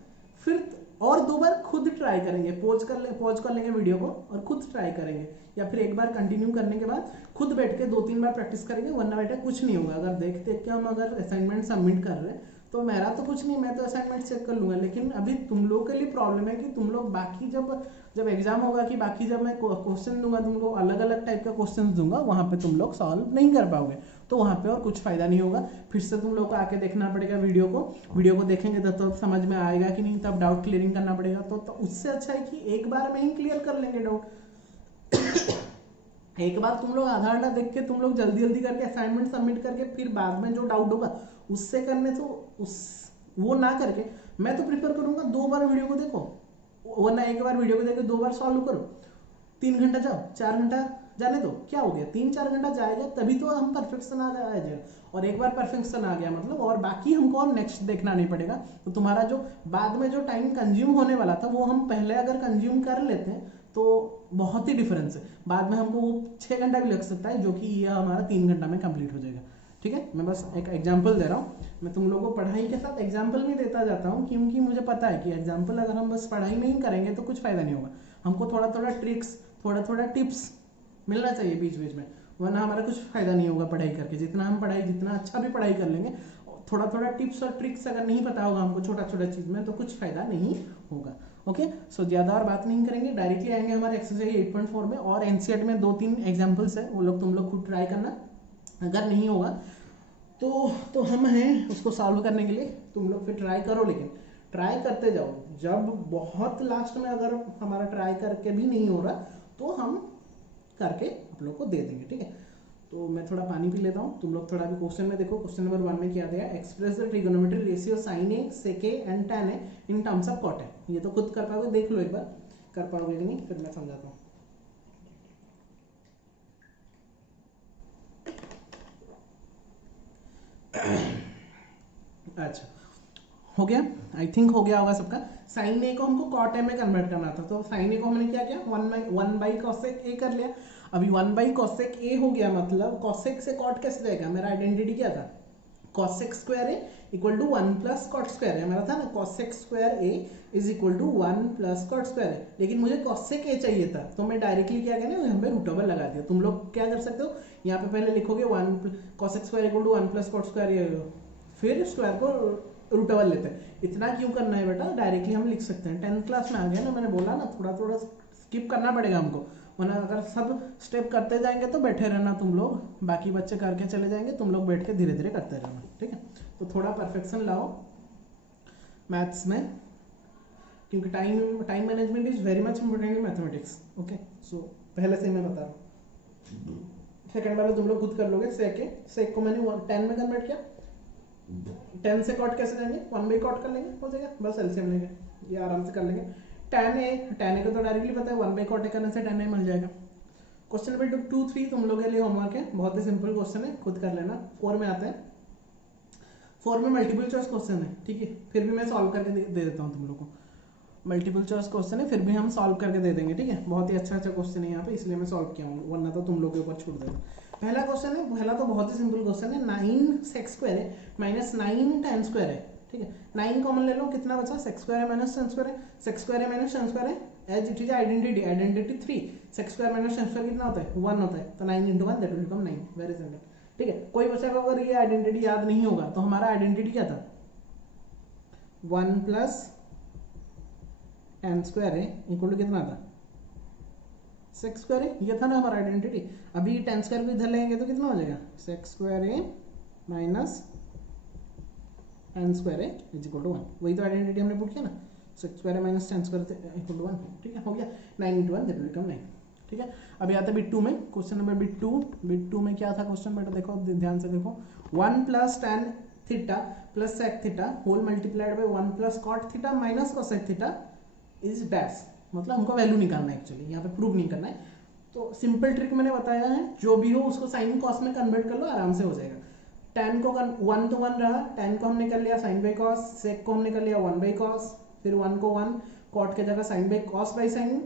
फिर और दो बार खुद ट्राई करेंगे, पॉज कर लेंगे वीडियो को और खुद ट्राई करेंगे, या फिर एक बार कंटिन्यू करने के बाद खुद बैठ के 2-3 बार प्रैक्टिस करेंगे, वरना बेटा कुछ नहीं होगा। अगर देख के हम अगर असाइनमेंट सबमिट कर रहे हैं तो मेरा तो कुछ नहीं, मैं तो असाइनमेंट चेक कर लूंगा, लेकिन अभी तुम लोगों के लिए प्रॉब्लम है कि तुम लोग बाकी जब एग्जाम होगा कि बाकी जब मैं क्वेश्चन दूंगा तुमको, अलग अलग टाइप का क्वेश्चन दूंगा, वहां पे तुम लोग सॉल्व नहीं कर पाओगे, तो वहां पे और कुछ फायदा नहीं होगा। फिर से तुम लोग को आके देखना पड़ेगा वीडियो को देखेंगे तो समझ में आएगा कि नहीं, तब डाउट क्लियरिंग करना पड़ेगा। तो उससे अच्छा है कि एक बार में ही क्लियर कर लेंगे डाउट। एक बार तुम लोग आधार ना देख के तुम लोग जल्दी जल्दी करके असाइनमेंट सबमिट करके फिर बाद में जो डाउट होगा उससे करने, तो वो ना करके मैं तो प्रिफर करूंगा 2 बार वीडियो को देखो, वरना एक बार वीडियो को देख के 2 बार सॉल्व करो। 3 घंटा जाओ, 4 घंटा जाने दो, क्या हो गया, 3-4 घंटा जाएगा तभी तो हम परफेक्शन आ जाएगा, और एक बार परफेक्शन आ गया मतलब, और बाकी हमको और नेक्स्ट देखना नहीं पड़ेगा। तो तुम्हारा जो बाद में जो टाइम कंज्यूम होने वाला था वो हम पहले अगर कंज्यूम कर लेते हैं तो बहुत ही डिफरेंस है। बाद में हमको 6 घंटा भी लग सकता है, जो कि ये हमारा 3 घंटा में कंप्लीट हो जाएगा। ठीक है, मैं बस एक एग्जांपल दे रहा हूँ, मैं तुम लोगों को पढ़ाई के साथ एग्जांपल भी देता जाता हूँ, क्योंकि मुझे पता है कि एग्जांपल अगर हम बस पढ़ाई में ही करेंगे तो कुछ फायदा नहीं होगा। हमको थोड़ा थोड़ा ट्रिक्स, थोड़ा थोड़ा टिप्स मिलना चाहिए बीच बीच में, वरना हमारा कुछ फायदा नहीं होगा पढ़ाई करके। जितना अच्छा भी पढ़ाई कर लेंगे, थोड़ा थोड़ा टिप्स और ट्रिक्स अगर नहीं पता होगा हमको छोटा छोटा चीज में, तो कुछ फायदा नहीं होगा। ओके, सो ज्यादा और बात नहीं करेंगे, डायरेक्टली आएंगे हमारे एक्सरसाइज 8.4 में, और एनसीईआरटी में 2-3 एग्जाम्पल्स है, वो लोग तुम लोग खुद ट्राई करना। अगर नहीं होगा तो हम हैं उसको सॉल्व करने के लिए, तुम लोग फिर ट्राई करो, लेकिन ट्राई करते जाओ। जब बहुत लास्ट में अगर हमारा ट्राई करके भी नहीं हो रहा तो हम करके आप लोग को दे देंगे। ठीक है, तो मैं थोड़ा पानी पी लेता हूँ, तुम लोग थोड़ा भी क्वेश्चन में देखो। क्वेश्चन नंबर 1 में क्या दिया, express the trigonometry ratio sine A, sec A and tan A in terms of cot ए। ये तो खुद कर पाओगे, देख लो एक बार कर पाओगे कि नहीं, फिर मैं समझाता हूँ। अच्छा, हो गया, आई थिंक हो गया होगा सबका। साइन ए को हमको कॉट ए में कन्वर्ट करना था, तो साइन ए को हमने क्या किया, 1 बाई कॉसेक ए कर लिया। अभी 1 बाई कॉसेक ए हो गया, मतलब कॉसेक से कॉट कैसे जाएगा, मेरा आइडेंटिटी क्या था, cosec square A equal to 1 plus cot square A, मेरा था ना cosec square A is equal to 1 plus cot square A, लेकिन मुझे कॉसेक ए चाहिए था, तो मैं डायरेक्टली क्या कहना यहाँ पे रूट ओवर लगा दिया। तुम लोग क्या कर सकते हो, यहाँ पे पहले लिखोगे 1 cosec square equal to 1 plus cot square, फिर स्क्वायर को रूट ओवर लेते हैं। इतना क्यों करना है बेटा, डायरेक्टली हम लिख सकते हैं। 10th क्लास में आ गया ना, मैंने बोला ना थोड़ा थोड़ा स्किप करना पड़ेगा हमको, वरना अगर सब स्टेप करते जाएंगे तो बैठे रहना तुम लोग, बाकी बच्चे करके चले जाएंगे, तुम लोग बैठ के धीरे धीरे करते रहना। ठीक है, तो थोड़ा परफेक्शन लाओ मैथ्स में, क्योंकि time management is very much important in mathematics. Okay, so पहले से मैं बता रहा हूँ। सेकंड वाला तुम लोग खुद कर लोगे। सेक को मैंने 10 में कन्वर्ट किया, 10 से कॉट कैसे जाएंगे, 1 बाई कॉट कर लेंगे, हो जाएगा, बस एलसीएम लेंगे, ये आराम से कर लेंगे। tan a को तो डायरेक्टली पता है, 1 बाई कॉट करने से tan a मिल जाएगा। क्वेश्चन नंबर 2-3 तुम लोगों के लिए होमवर्क है, बहुत ही सिंपल क्वेश्चन है, खुद कर लेना। 4 में आते हैं, 4 में मल्टीपल चॉइस क्वेश्चन है। ठीक है, फिर भी मैं सॉल्व करके दे देता हूँ तुम लोग को। मल्टीपल चॉइस क्वेश्चन है, फिर भी हम सॉल्व करके दे देंगे। ठीक है, बहुत ही अच्छा क्वेश्चन है यहाँ पे, इसलिए मैं सॉल्व किया हूँ, वरना तो तुम लोग के ऊपर छूट देगा। पहला क्वेश्चन है, पहला तो बहुत ही सिंपल क्वेश्चन है, 9 सेक स्क्वायर है माइनस 9 टैन स्क्वायर है। ठीक है, 9 कॉमन ले लो, कितना बचा, सेक स्क्वायर है माइनस टैन स्क्वायर है, सेक स्क्वायर है माइनस टैन स्क्वायर है, as it is identity 3, sec square minus tan square कितना होता है, 1 होता है, तो 9 into 1 that will become 9, very simple. ठीक है, कोई बच्चा को अगर ये आइडेंटिटी याद नहीं होगा तो हमारा आइडेंटिटी क्या था, 1 प्लस टैन स्क्वायर है इक्वल टू कितना था, सेक स्क्वायर है, ये था ना हमारा आइडेंटिटी। अभी टैन स्क्वायर को इधर लेंगे तो कितना हो जाएगा, सेक स्क्वायर है माइनस टैन स्क्वायर है इज इक्वल टू 1, वही तो आइडेंटिटी हमने पुट किया ना, सेक स्क्वायर है minus tan square equal to 1। ठीक है, हो गया, 9 into 1 दैट विल बिकम 9। ठीक है, अभी आता है बिट 2 में, क्वेश्चन नंबर बिट 2 में क्या था क्वेश्चन, बेटा देखो ध्यान से देखो, 1 plus tan theta plus sec theta whole multiplied by 1 plus cot theta minus cosec theta is dash, मतलब हमको वैल्यू निकालना है, एक्चुअली यहाँ पे प्रूव नहीं करना है। तो सिंपल ट्रिक मैंने बताया है, जो भी हो उसको साइन कॉस में कन्वर्ट कर लो, आराम से हो जाएगा। tan को 1 तो 1 रहा, tan को हमने कर लिया साइन बाई कॉस, सेक को हमने कर लिया 1 बाई कॉस, फिर 1 को 1, कॉट के जगह sine by cos by sine,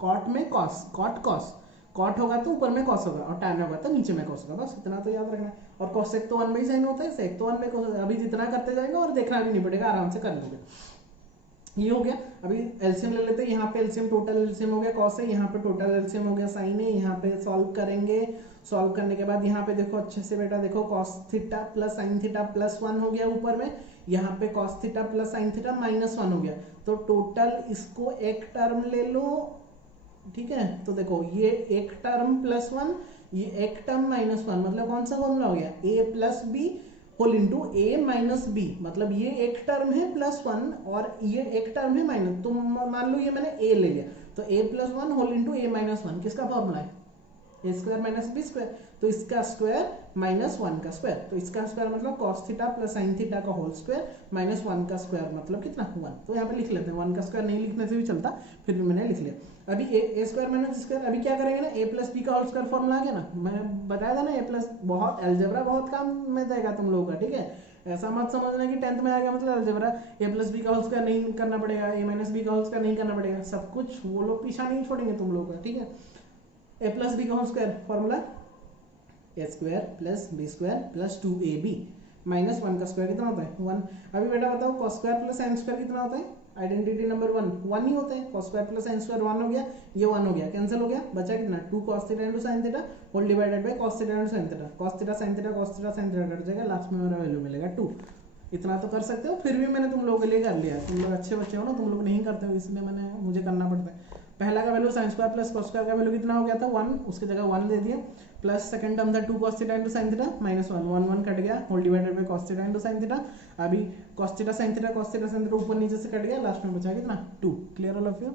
cot में कॉस, कॉट कॉस, कॉट होगा तो ऊपर में कॉस होगा और tan होगा तो नीचे में कॉस होगा, बस इतना तो याद रखना है। और कॉसेक तो 1 बाई साइन होता है, सेक तो 1 बाई कॉस होता है। अभी जितना करते जाएंगे और देखना भी नहीं पड़ेगा, आराम से कर लोगे। ये हो गया। अभी एलसीएम ले लेते हैं, यहाँ पे एलसीएम टोटल एलसीएम हो गया कॉस है, यहाँ पे टोटल एलसीएम हो गया साइन है, यहाँ पे सॉल्व करेंगे। सॉल्व करने के बाद यहाँ पे देखो अच्छे से बेटा, देखो cos theta plus sine theta plus 1 हो गया ऊपर में, यहाँ पे cos theta plus sine theta minus 1 हो गया। तो टोटल इसको एक टर्म ले लो, ठीक है। तो देखो ये एक टर्म प्लस 1, ये एक टर्म माइनस 1, मतलब कौन सा फॉर्मूला हो गया, a plus B whole into A minus B, मतलब ये एक टर्म है प्लस 1 और ये एक टर्म है माइनस, तो मान लो ये मैंने a ले लिया, तो a plus 1 whole into A minus 1 किसका फॉर्मूला है, A square minus B square, तो इसका स्क्वायर माइनस 1 का स्क्वायर, तो इसका स्क्वायर मतलब cos theta plus sine theta का होल स्क्वायर माइनस 1 का स्क्वायर मतलब कितना 1। तो यहाँ पे लिख लेते हैं, 1 का स्क्वायर नहीं लिखने से भी चलता, फिर भी मैंने लिख लिया। अभी ए स्क्वायर माइनस स्क्वायर, अभी क्या करेंगे ना, ए प्लस बी का होल स्क्वायर फॉर्मूला आ गया ना, मैं बताया था ना, ए प्लस बहुत अलजेब्रा बहुत काम में देगा तुम लोगों का, ठीक है। ऐसा मत समझना कि 10th में आ गया मतलब अलजेब्रा ए प्लस बी का होल स्क्वायर नहीं करना पड़ेगा, ए माइनस बी का होल स्क्वायर नहीं करना पड़ेगा, सब कुछ वो लोग पीछा नहीं छोड़ेंगे तुम लोगों का, ठीक है। ए प्लस बी का होल स्क्वायर फॉर्मूला ए square plus B square plus 2ab minus 1 का स्क्वायर कितना होता है 1। अभी बेटा बताओ cos square plus sine square कितना होता है, आइडेंटिटी नंबर 1 ही होता है, cos square plus sine square 1 हो गया, ये 1 हो गया, कैंसिल हो गया, बचा कितना 2 cos theta into sin theta whole divided by cos theta into sin theta, cos theta sin theta cos theta sin theta cut जाएगा, लास्ट में मेरा वैल्यू मिलेगा 2। इतना तो कर सकते हो, फिर भी मैंने तुम लोगों के लिए कर लिया, तुम लोग अच्छे बच्चे हो ना, तुम लोग नहीं करते हो इसलिए मुझे करना पड़ता है। पहला का value sine square plus cos square का वैल्यू कितना हो गया था 1, उसकी जगह 1 दे दिया, प्लस सेकंड टर्म था 2 cos theta into sin theta minus 1 1 1 cut गया whole divided by cos theta into sin theta. अभी cos theta sin theta cos theta sin theta ऊपर नीचे से कट गया, लास्ट में बचा कितना 2। Clear all of you.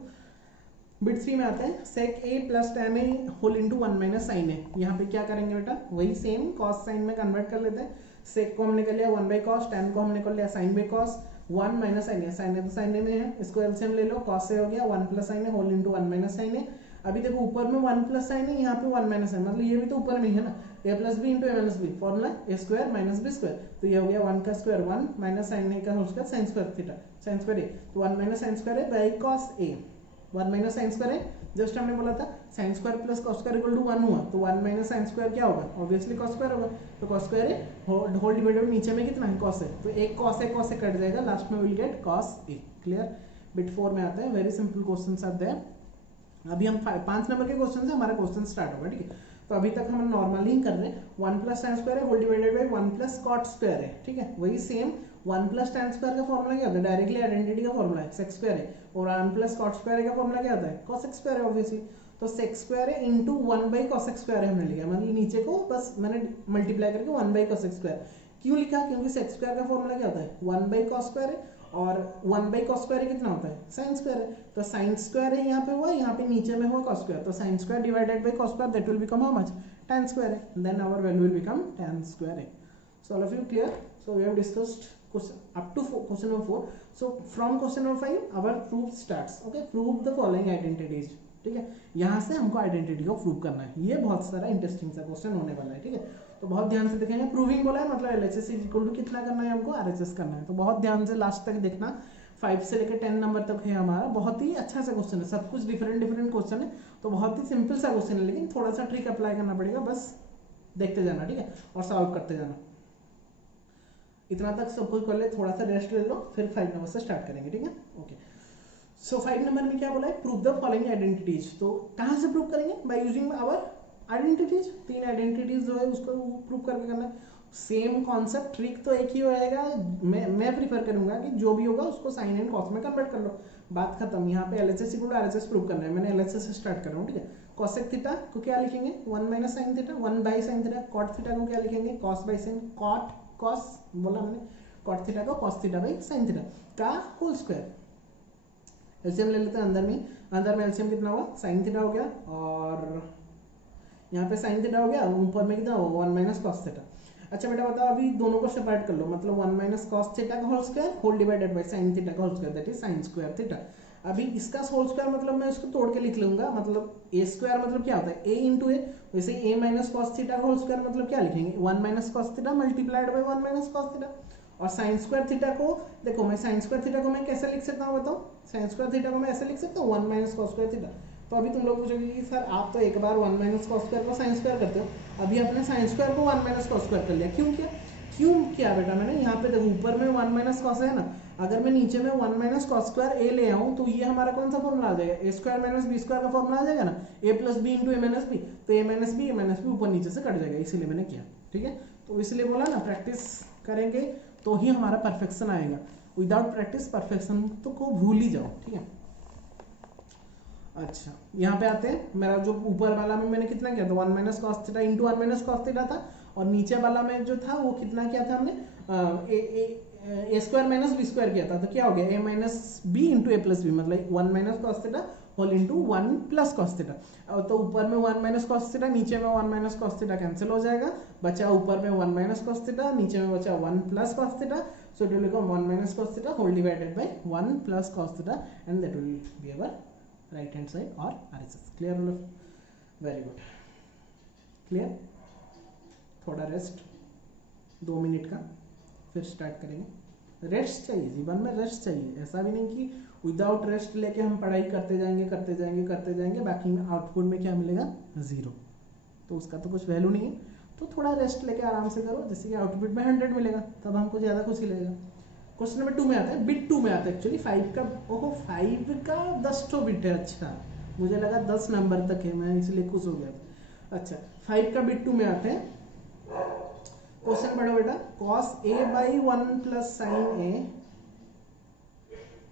Bit 3 में आते हैं, sec a plus tan a whole into 1 minus sin a। यहाँ पे क्या करेंगे बेटा, वही सेम cos sin में कन्वर्ट कर लेते हैं, sec को हमने कर लिया 1 बाई cos, tan को हमने कर लिया sin by cos, 1 minus sin a, sin a तो sin a में है, इसको एलसीएम ले लो, cos से हो गया 1 plus sin a whole into 1 minus sin a। अभी देखो ऊपर में 1 प्लस sin a, यहाँ पे 1 माइनस sin, मतलब ये भी तो ऊपर में है ना, a plus B into A minus b, formula A square minus B square, तो ये हो गया 1 का स्क्वायर 1 माइनस sin a का whole square sin square theta sin square a, तो 1 minus sin square a by cos a, 1 minus sin square a, just हमने बोला था sin square plus cos square equal to 1 हुआ, तो 1 minus sin square क्या होगा, obviously cos square होगा, तो cos स्क्वायर है होल डिवाइडेड नीचे में कितना है cos है, तो एक cos है कट जाएगा, लास्ट में will get cos a। Clear. Bit 4 में आते हैं, very simple questions are there. अभी हम 5 नंबर के क्वेश्चन से हमारा क्वेश्चन स्टार्ट होगा, ठीक है। तो अभी तक हम नॉर्मली ही कर रहे हैं, 1 प्लस साइन स्क्वायर है whole divided by 1 plus cot square है, ठीक है। वही सेम 1 प्लस tan स्क्वायर का फॉर्मूला क्या होता है, डायरेक्टली आइडेंटिटी का फॉर्मूला है sec स्क्वायर है, और 1 प्लस कॉट स्क्वायर का फॉर्मूला क्या होता है cos स्क्वायर है ऑब्वियसली, तो sec स्क्वायर है इनटू 1 बाय cos स्क्वायर हमने लिया, मतलब नीचे को बस मैंने मल्टीप्लाई करके 1 बाय cos स्क्वायर क्यों लिखा, क्योंकि sec स्क्वायर का फॉर्मूला क्या होता है 1 बाय cos स्क्वायर है, और 1 बाई cos स्क्वायर कितना होता है sin स्क्वायर है, तो sin स्क्वायर है यहाँ पे हुआ, यहाँ पे नीचे में हुआ cos स्क्वायर, तो sin square divided by cos square that will become how much tan square है, then our value will become tan square है। So all of you clear, so we have discussed up to question number 4. So from question number 5 our proof starts. Okay, prove the following identities. ठीक है, यहाँ से हमको identity को prove करना है, ये बहुत सारा इंटरेस्टिंग सा क्वेश्चन होने वाला है, ठीक है। तो बहुत ध्यान से देखेंगे, प्रूविंग बोला है मतलब एलएचएस इक्वल टू कितना करना है हमको, आरएचएस करना है, तो बहुत ध्यान से लास्ट तक देखना। 5 से लेकर 10 नंबर तक है हमारा, बहुत ही अच्छा सा क्वेश्चन है, सब कुछ डिफरेंट क्वेश्चन है, तो बहुत ही सिंपल सा क्वेश्चन है, लेकिन थोड़ा सा ट्रिक अप्लाई करना पड़ेगा, बस देखते जाना, ठीक है, और सॉल्व करते जाना। इतना तक सब कुछ कर ले, थोड़ा सा रेस्ट ले लो, फिर 5 नंबर से स्टार्ट करेंगे, ठीक है। ओके, सो 5 नंबर में क्या बोला है, प्रूव द फॉलोइंग आइडेंटिटीज। तो कहाँ से प्रूव करेंगे, by using our identities, 3 identities जो है उसको प्रूव करके करना है। सेम कॉन्सेप्ट, ट्रिक तो एक ही होएगा, मैं प्रीफर करूंगा कि जो भी होगा उसको साइन एंड कॉस में कन्वर्ट कर लो, बात खत्म। यहाँ पे LHS equal to RHS prove करना है, मैंने एलएचएस से स्टार्ट कर रहा हूँ, ठीक है। कॉसेक थीटा को क्या लिखेंगे 1 minus sine theta, 1 by sine theta. Cot theta को क्या लिखेंगे cos by sine, cot cos बोला मैंने, कॉट थीटा को cos theta by sine theta का होल स्क्वायर। एलसीएम ले लेते हैं अंदर में एलसीएम कितना हुआ साइन थीटा हो गया, और यहाँ पे साइन थीटा हो गया, ऊपर में कितना हुआ 1 माइनस कॉस थीटा। अच्छा बेटा बताओ, अभी दोनों को सेपरेट कर लो, मतलब 1 माइनस कॉस थीटा का whole square whole divided by sine theta का whole square, that is sine square theta. अभी इसका होल स्क्वायर मतलब मैं इसको तोड़ के लिख लूंगा, मतलब ए स्क्वायर मतलब क्या होता है, ए इंटू ए, वैसे ए माइनस कॉस थीटा का होल स्क्वायर मतलब क्या लिखेंगे, 1 minus cos theta multiplied by 1 minus cos theta. और साइन स्क्वायर थीटा को देखो, मैं साइन स्क्वायर थीटा को मैं कैसे लिख सकता हूँ बताओ, साइन स्क्वायर थीटा को मैं ऐसे लिख सकता हूँ 1 माइनस कॉस स्क्वायर थीटा। तो अभी तुम लोग पूछोगे कि सर आप तो एक बार 1 माइनस कॉस स्क्वायर को साइन स्क्वायर करते हो, अभी आपने साइन स्क्वायर को 1 माइनस कॉस स्क्वायर कर लिया, क्यों किया बेटा मैंने, यहाँ पे देखो ऊपर में 1 माइनस कॉस है ना, अगर मैं नीचे में 1 माइनस कॉस स्क्वायर ए ले आऊँ तो ये हमारा कौन सा फॉर्मूला आ जाएगा, ए स्क्वायर माइनस बी स्क्वायर का फॉर्मूला आ जाएगा ना, ए प्लस बी इंटू ए माइनस बी, तो ए माइनस बी ऊपर नीचे से कट जाएगा, इसीलिए मैंने किया। ठीक है, तो इसलिए बोला ना प्रैक्टिस करेंगे तो ही हमारा परफेक्शन आएगा, विदाउट प्रैक्टिस परफेक्शन तो को भूल ही जाओ। ठीक है, अच्छा यहाँ पे आते हैं, मेरा जो ऊपर वाला में मैंने कितना किया था 1 minus cos theta into 1 minus cos theta था, और नीचे वाला में जो था वो कितना किया था हमने a square minus B square किया था, तो क्या हो गया a minus b into A plus b, मतलब 1 minus cos theta whole into 1 plus cos theta. तो ऊपर में 1 माइनस कॉस थीटा, नीचे में 1 माइनस कॉस थीटा कैंसिल हो जाएगा, बचा ऊपर में 1 माइनस कॉस थीटा, नीचे में बचा 1 plus cos theta, so it will become 1 minus cos theta whole divided by 1 plus cos theta, and that will be our right hand side और RHS। Clear, very good, clear. थोड़ा rest 2 minute का, फिर start करेंगे। Rest चाहिए, जीवन में rest चाहिए, ऐसा भी नहीं कि विदाउट रेस्ट लेके हम पढ़ाई करते जाएंगे, बाकी में आउटपुट में क्या मिलेगा, 0, तो उसका तो कुछ वैल्यू नहीं है। तो थोड़ा रेस्ट लेके आराम से करो, जैसे कि आउटपुट में 100 मिलेगा, तब हमको ज़्यादा खुशी लगेगा। क्वेश्चन नंबर 2 में आता है, बिट 2 में आता है एक्चुअली 5 का, ओहो 5 का 10 तो बिट है, अच्छा मुझे लगा 10 नंबर तक है, मैं इसलिए खुश हो गया। अच्छा 5 का बिट 2 में आते हैं, क्वेश्चन पढ़ो बेटा, cos a by 1 plus sine A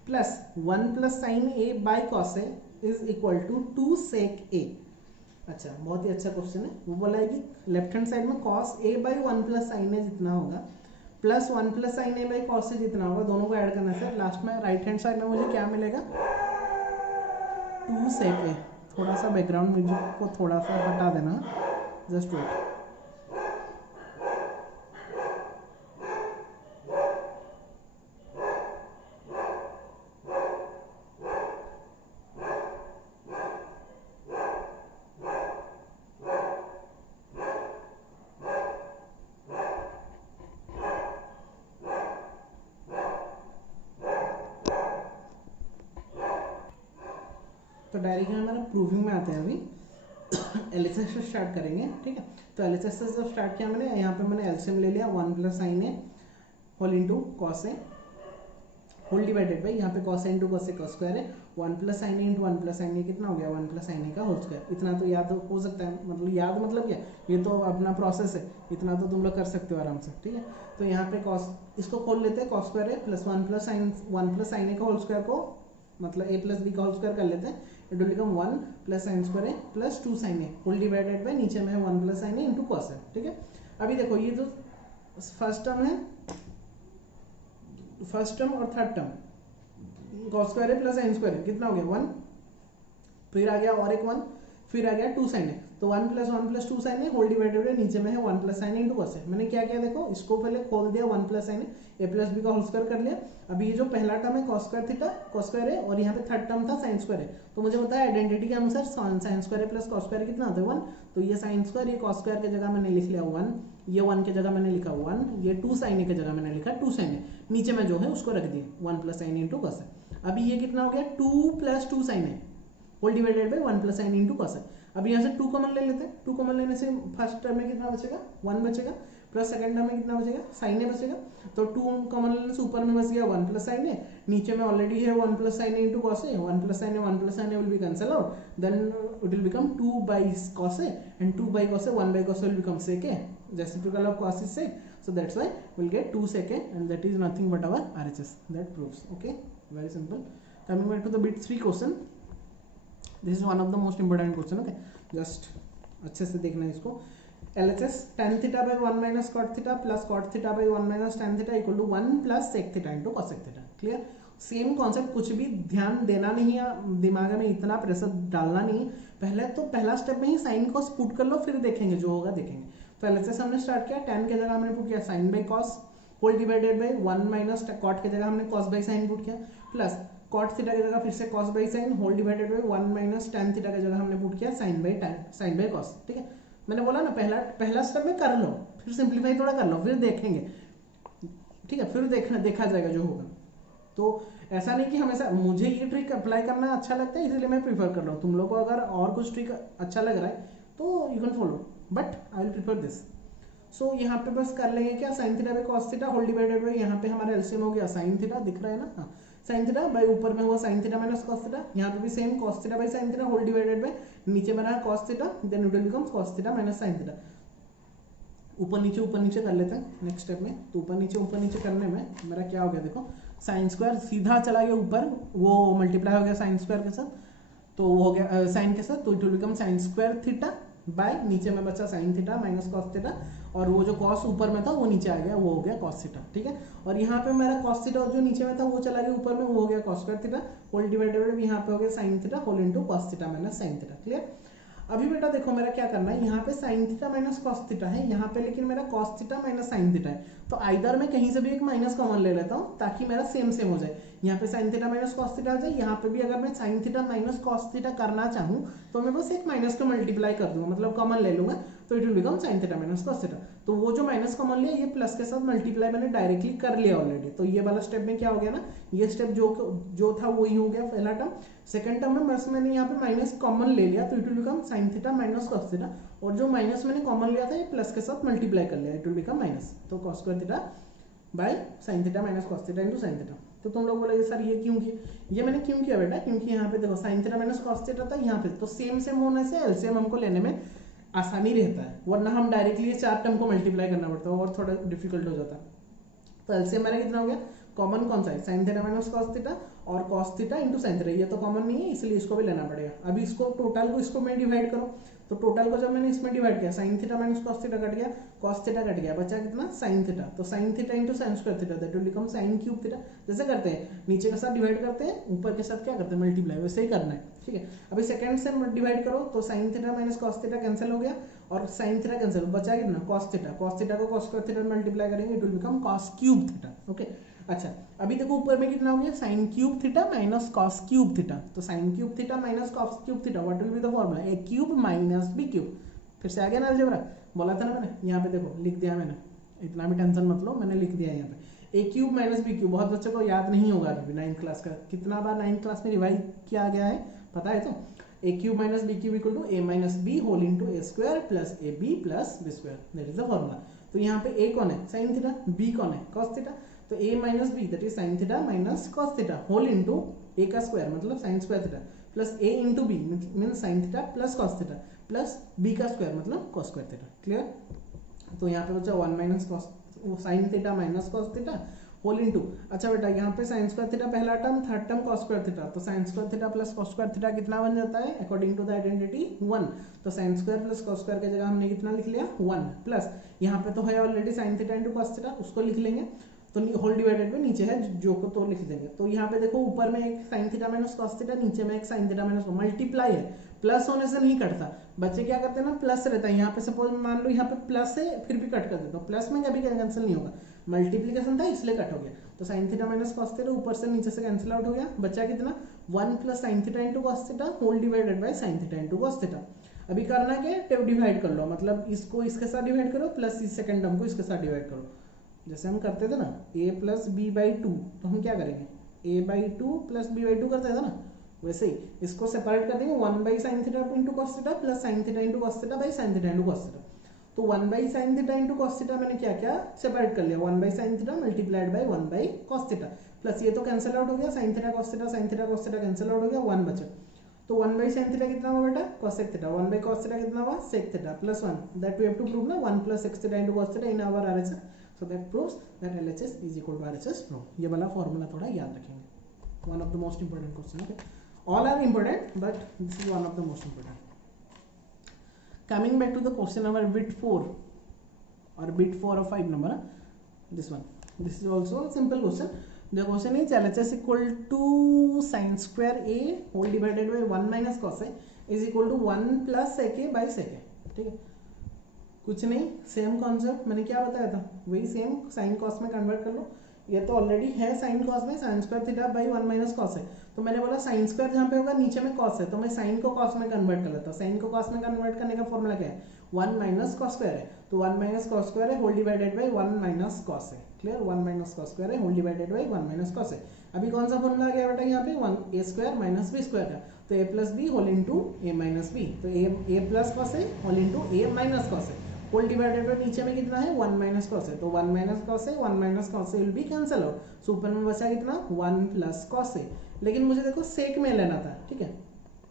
plus 1 plus sine A by cos a is equal to 2 sec a. अच्छा बहुत ही अच्छा क्वेश्चन है, वो बोला है कि लेफ्ट हैंड साइड में cos a by 1 plus sine A जितना होगा plus 1 plus sine A by cos A जितना होगा, दोनों को ऐड करना है। लास्ट में राइट हैंड साइड में मुझे क्या मिलेगा, 2 सेक ए। थोड़ा सा बैकग्राउंड म्यूजिक को थोड़ा सा हटा देना, जस्ट वेट। तो डायरेक्ट में हमारा प्रूविंग में आते हैं, अभी एलएचएस से स्टार्ट करेंगे। ठीक है, तो एलएचएस से जब स्टार्ट किया मैंने, यहाँ पे मैंने एलसीएम ले लिया 1 plus sine A whole into cos a whole divided by, यहाँ पे कॉस ए इंटू कॉस ए का स्क्वायर है, 1 plus sine A into 1 plus sine a कितना हो गया, 1 प्लस साइन ए का होल स्क्वायर। इतना तो याद हो सकता है, मतलब याद मतलब क्या, ये तो अपना प्रोसेस है, इतना तो तुम लोग कर सकते हो आराम से। ठीक है, तो यहाँ पे कॉस, इसको खोल लेते हैं, कॉस स्क्वायर है प्लस 1 प्लस साइन ए का होल स्क्वायर को मतलब a प्लस बी का होल स्क्वायर कर लेते हैं, it will become 1 plus sine square A plus 2 sine A whole divided by, नीचे में है 1 plus sine A into cos a. ठीक है, अभी देखो ये जो फर्स्ट टर्म है, फर्स्ट टर्म और थर्ड टर्म कॉस स्क्वायर ए प्लस साइन स्क्वायर ए कितना हो गया 1, फिर आ गया और एक 1, फिर आ गया 2 साइन ए, तो 1 plus 2 sine A whole divided by, नीचे में है 1 plus sine A into cos a. मैंने क्या किया देखो, इसको पहले खोल दिया 1 प्लस साइन ए प्लस बी का होल स्क्वायर कर लिया। अभी ये जो पहला टर्म है cos square theta cos square है, और यहाँ पे थर्ड टर्म था साइन स्क्वायर है, तो मुझे पता है आइडेंटिटी के अनुसार sine square plus cos square कितना होता है 1, तो ये साइन स्क्वायर, ये कॉस स्क्वायर की जगह मैंने लिख लिया 1, ये 1 की जगह मैंने लिखा 1, ये 2 साइन ए की जगह मैंने लिखा 2 साइन ए, नीचे में जो है उसको रख दिए 1 plus sine A into cos A. अभी ये कितना हो गया 2 plus 2 sine A whole divided by 1 plus sine into cos A. अब यहाँ से 2 कॉमन ले लेते हैं, 2 कॉमन लेने से फर्स्ट टर्म में कितना बचेगा 1 बचेगा, प्लस सेकंड टर्म में कितना बचेगा साइन ए बचेगा, तो 2 कॉमन लेने से ऊपर में बच गया 1 प्लस साइन ए, नीचे में ऑलरेडी है 1 plus sine A into cos a, 1 plus sine a will be cancel out, then it will become 2 by cos a and 2 by cos a 1 by cos A will become sec a, reciprocal of cos is sec, so that's why we'll get 2 sec a and that is nothing but our RHS, that proves. Okay, very simple. Coming back to the bit 3 question, this is one of the most important question. Okay, just अच्छे से देखना है इसको। LHS tan theta by 1 minus cot theta plus cot theta by 1 minus tan theta equal to 1 plus sec theta into cosec theta. Clear, same concept, कुछ भी ध्यान देना नहीं है दिमाग में, इतना प्रेशर डालना नहीं है, पहले तो पहला स्टेप में ही साइन को पुट कर लो, फिर देखेंगे जो होगा देखेंगे। तो LHS हमने स्टार्ट किया, tan की जगह हमने पुट किया sin by cos whole divided by 1 minus cot की जगह हमने cos बाई sin पुट किया, प्लस cot थीटा की जगह फिर से cos by sin whole divided by 1 minus tan theta की जगह हमने पुट किया sin बाई cos। ठीक है, मैंने बोला ना पहला स्टेप में कर लो, फिर सिंप्लीफाई थोड़ा कर लो, फिर देखेंगे। ठीक है, फिर देखा जाएगा जो होगा। तो ऐसा नहीं कि हमेशा मुझे ये ट्रिक अप्लाई करना अच्छा लगता है इसलिए मैं प्रीफर कर रहा हूँ, तुम लोग को अगर और कुछ ट्रिक अच्छा लग रहा है तो you can follow, but I will prefer this. So यहाँ पे बस कर लेंगे क्या, sine theta by cos theta whole divided by, यहाँ पे हमारा एलसीएम हो गया साइन थीटा, दिख रहा है ना, हाँ साइन थीटा बाई ऊपर में हुआ sine theta minus cos theta, यहाँ पे भी same cos theta by sine theta whole divided by नीचे बना है cos theta, then it will become cos theta minus sine theta. ऊपर नीचे कर लेते हैं नेक्स्ट स्टेप में। तो ऊपर नीचे करने में मेरा क्या हो गया, देखो साइन स्क्वायर सीधा चला गया ऊपर, वो मल्टीप्लाई हो गया साइन स्क्वायर के साथ, तो वो हो गया साइन के साथ, तो it will become sign square theta by नीचे में बचा sign theta minus cos theta, और वो जो कॉस ऊपर में था वो नीचे आ गया, वो हो गया कॉस थीटा। ठीक है, और यहाँ पे मेरा कॉस थीटा जो नीचे में था वो चला गया ऊपर में, वो हो गया cos square theta whole divided यहाँ पे हो गया sine theta whole into cos theta minus sine theta. Clear. अभी बेटा देखो मेरा क्या करना है, यहाँ पे sine theta minus cos theta है, यहाँ पे लेकिन मेरा cos theta minus sine theta है, तो आइदर मैं कहीं से भी एक माइनस कॉमन ले लेता हूँ ताकि मेरा सेम हो जाए। यहाँ पे sine theta minus cos theta आ जाए, यहाँ पे भी अगर मैं sine theta minus cos theta करना चाहूँ तो मैं बस एक माइनस को मल्टीप्लाई कर दूंगा, मतलब कॉमन ले लूंगा, तो it will become sign theta minus cos theta. तो वो जो माइनस कॉमन लिया ये प्लस के साथ मल्टीप्लाई मैंने डायरेक्टली कर लिया ऑलरेडी, तो ये वाला स्टेप में क्या हो गया ना, ये स्टेप जो था वही हो गया पहला टर्म। सेकंड टर्म में बस मैंने यहाँ पे माइनस कॉमन ले लिया, तो it will become sign theta minus cos theta, और जो माइनस मैंने कॉमन लिया था ये प्लस के साथ मल्टीप्लाई कर लिया, इट विल बिकम माइनस, तो cos square theta by sine theta minus cos theta into sine theta. तो तुम लोग बोलोगे सर ये क्यों किया, ये मैंने क्यों किया बेटा, क्योंकि यहाँ पे देखो sign theta minus cos theta था यहाँ पे, तो सेम होने से एलसीएम हमको लेने में आसानी रहता है, वरना हम डायरेक्टली ये चार टर्म को मल्टीप्लाई करना पड़ता है और थोड़ा डिफिकल्ट हो जाता है। तो एलसीएम मेरा कितना हो गया, कॉमन कौन सा है, sine theta minus cos theta और cos theta into sine theta, ये तो कॉमन नहीं है इसलिए इसको भी लेना पड़ेगा। अभी इसको टोटल को इसको में डिवाइड करो, तो टोटल को जब मैंने इसमें डिवाइड किया sign theta minus cos theta cut गया, कॉस थीटा कट गया, बचा कितना साइन थीटा, तो sine theta into sign square theta that will become sign cube theta. जैसे करते हैं नीचे के साथ डिवाइड करते हैं, ऊपर के साथ क्या करते हैं मल्टीप्लाई, वैसे ही करना है। ठीक है, अभी सेकंड से डिवाइड करो तो sine theta minus cos theta cancel हो गया और साइन थीटा कैंसिल, बचा कितना कॉस थीटा को कॉस स्क्वायर थीटा मल्टीप्लाई करेंगे, it will become cos cube theta. Okay, अच्छा अभी देखो ऊपर में कितना हो गया sine cube theta minus cos cube theta, तो sine cube theta minus cos cube theta what will be the formula, A cube minus B cube. फिर से आ गया ना अलजेब्रा, बोला था ना मैंने, यहाँ पे देखो लिख दिया मैंने, इतना भी टेंशन मत लो, मैंने लिख दिया यहाँ पे ए क्यूब माइनस बी क्यूब। बहुत बच्चों को याद नहीं होगा अभी 9th क्लास का, कितना बार 9th क्लास में रिवाइज किया गया है पता है, तो a cube minus B cube equal to a minus B whole into a square plus a b plus B square, that is the formula. तो यहाँ पे ए कौन है साइन थीटा, बी कौन है कॉस थीटा, तो a minus B that is sine theta minus cos theta whole into a का square मतलब sine square theta plus a into b mean sine theta plus cos theta plus b का square मतलब cos square theta. Clear, तो यहाँ पे बचा 1 minus cos sine theta minus cos theta whole into, अच्छा बेटा यहाँ पे साइन स्क्वायर थीटा पहला term, third term cos square theta, तो sine square theta plus cos square theta कितना बन जाता है अकॉर्डिंग टू द आइडेंटिटी 1, तो sine square plus cos square की जगह हमने कितना लिख लिया 1 प्लस यहाँ पे तो है already sign theta into cos theta, उसको लिख लेंगे, तो होल डिवाइडेड में नीचे है जो को तो लिख देंगे। तो यहाँ पे देखो ऊपर में एक sign theta minus cos theta, नीचे में एक साइन थीटा माइनस, मल्टीप्लाई है, प्लस होने से नहीं कटता, बच्चे क्या करते हैं ना प्लस रहता है, यहाँ पे सपोज मान लो यहाँ पे प्लस है फिर भी कट कर देता हूँ, प्लस में कभी कैंसिल नहीं होगा, मल्टीप्लीकेशन था इसलिए कट हो गया, तो sine theta minus cos theta ऊपर से नीचे से कैंसिल आउट हो गया, बचा कितना 1 plus sine theta into cos theta whole divided by sine theta into cos theta. अभी करना क्या है डिवाइड कर लो, मतलब इसको इसके साथ डिवाइड करो प्लस इस सेकंड टर्म को इसके साथ डिवाइड करो, जैसे हम करते थे ना a plus b by two, तो हम क्या करेंगे a by two plus b by two करते थे ना, वैसे ही इसको सेपरेट कर देंगे 1 by sine theta into cos theta plus sine theta into cos theta by sine theta into cos theta. तो 1 by sine theta into cos theta मैंने क्या क्या सेपरेट कर लिया, 1 by sine theta multiplied by 1 by cos theta plus ये तो cancel out हो गया, sine theta cos theta cancel out हो गया, 1 बचा, तो 1 बाई साइन थीटा कितना हुआ बेटा cosec theta, 1 by cos theta कितना हुआ sec theta plus 1 that we have to prove ना 1 plus sec theta into cos theta in our RHS, so that proves that LHS is equal to RHS flow। ये वाला formula थोड़ा याद रखेंगे, one of the most important question, okay, all are important but this is one of the most important। Coming back to the question number bit 4 or bit 4 of 5 number, this one, this is also a simple question। the question is LHS equal to sin square a whole divided by 1 minus cos a is equal to 1 plus sec a by sec a। ठीक है, कुछ नहीं, same concept मैंने क्या बताया था, वही same sine cos में कन्वर्ट कर लो। ये तो ऑलरेडी है साइन कॉस में, sign square theta by 1 minus cos है, तो मैंने बोला साइन स्क्वायर जहाँ पे होगा नीचे में कॉस है, तो मैं साइन को कॉस में कन्वर्ट कर लेता हूँ। साइन को कॉस में कन्वर्ट करने का फॉर्मूला क्या है, 1 माइनस कॉस स्क्वायर है, तो 1 माइनस कॉस स्क्वायर है whole divided by 1 minus cos है। क्लियर, 1 माइनस कॉस स्क्वायर है whole divided by 1 minus cos है। अभी कौन सा फॉर्मूला आ गया बेटा यहाँ पे, 1 ए स्क्वायर माइनस बी स्क्वायर का, तो ए प्लस बी होल इंटू ए माइनस बी, तो ए प्लस कॉस है होल इंटू ए माइनस कॉस है, होल डिवाइडेड बाय नीचे में कितना है 1 माइनस कॉस है, तो 1 माइनस कॉस है 1 minus cos will be cancel out, so ऊपर में बचा कितना 1 प्लस कॉस है। लेकिन मुझे देखो सेक में लेना था, ठीक है।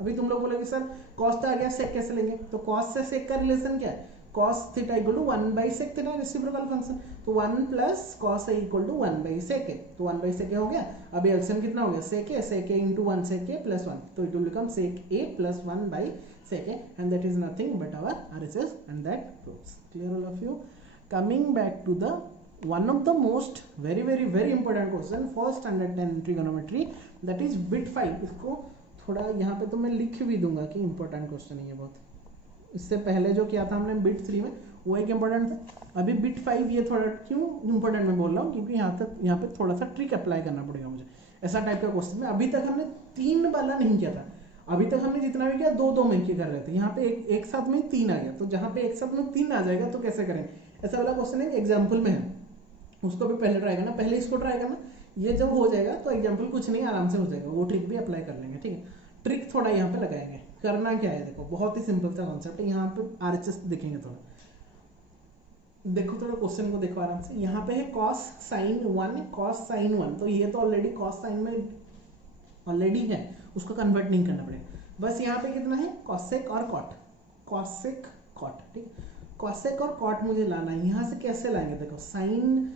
अभी तुम लोग बोलोगे सर कॉस तो आ गया, सेक कैसे लेंगे, तो कॉस से सेक का रिलेशन क्या है, cos theta equal to 1 by sec theta, reciprocal function, तो 1 plus cos a equal to 1 by sec है, तो 1 बाई सेक हो गया। अब एलसीएम कितना हो गया, सेक ए इंटू 1 सेक ए प्लस 1, तो it will become sec A plus 1 by sec A, and that is nothing but our RHS, and that proves. Clear all of you. Coming back to the one of the most very important question for standard 10 trigonometry, that is bit 5। इसको थोड़ा यहाँ पे तो मैं लिख भी दूंगा कि इंपॉर्टेंट क्वेश्चन है ये बहुत। इससे पहले जो किया था हमने बिट 3 में वो एक इंपॉर्टेंट था, अभी बिट 5 ये थोड़ा क्यों इंपॉर्टेंट मैं बोल रहा हूँ, क्योंकि यहाँ पे थोड़ा सा ट्रिक अप्लाई करना पड़ेगा मुझे, ऐसा टाइप का क्वेश्चन में। अभी तक हमने 3 वाला नहीं किया था, अभी तक हमने जितना भी किया 2-2 में कर रहे थे, यहाँ पे एक साथ में 3 आ गया, तो जहाँ पे एक साथ में 3 आ जाएगा तो कैसे करेंगे, ऐसा वाला क्वेश्चन है एग्जाम्पल में है, उसको भी पहले ट्राई करना, पहले इसको ट्राई करना, ये जब हो जाएगा तो एग्जाम्पल कुछ नहीं आराम से हो जाएगा, वो ट्रिक भी अप्लाई कर लेंगे, ठीक है। ट्रिक थोड़ा यहाँ पे लगाएंगे, करना क्या है देखो, बहुत ही सिंपल सा कॉन्सेप्ट है, यहाँ पे RHS देखेंगे थोड़ा, देखो थोड़ा क्वेश्चन को देखो आराम से। यहाँ पे है cos sin 1 cos sin 1, तो ये तो ऑलरेडी cos sin में ऑलरेडी है, उसको कन्वर्ट नहीं करना पड़ेगा, बस यहाँ पे कितना है cosec और cot, cosec cot, ठीक। cosec और cot मुझे लाना है, यहाँ से कैसे लाएंगे देखो, sin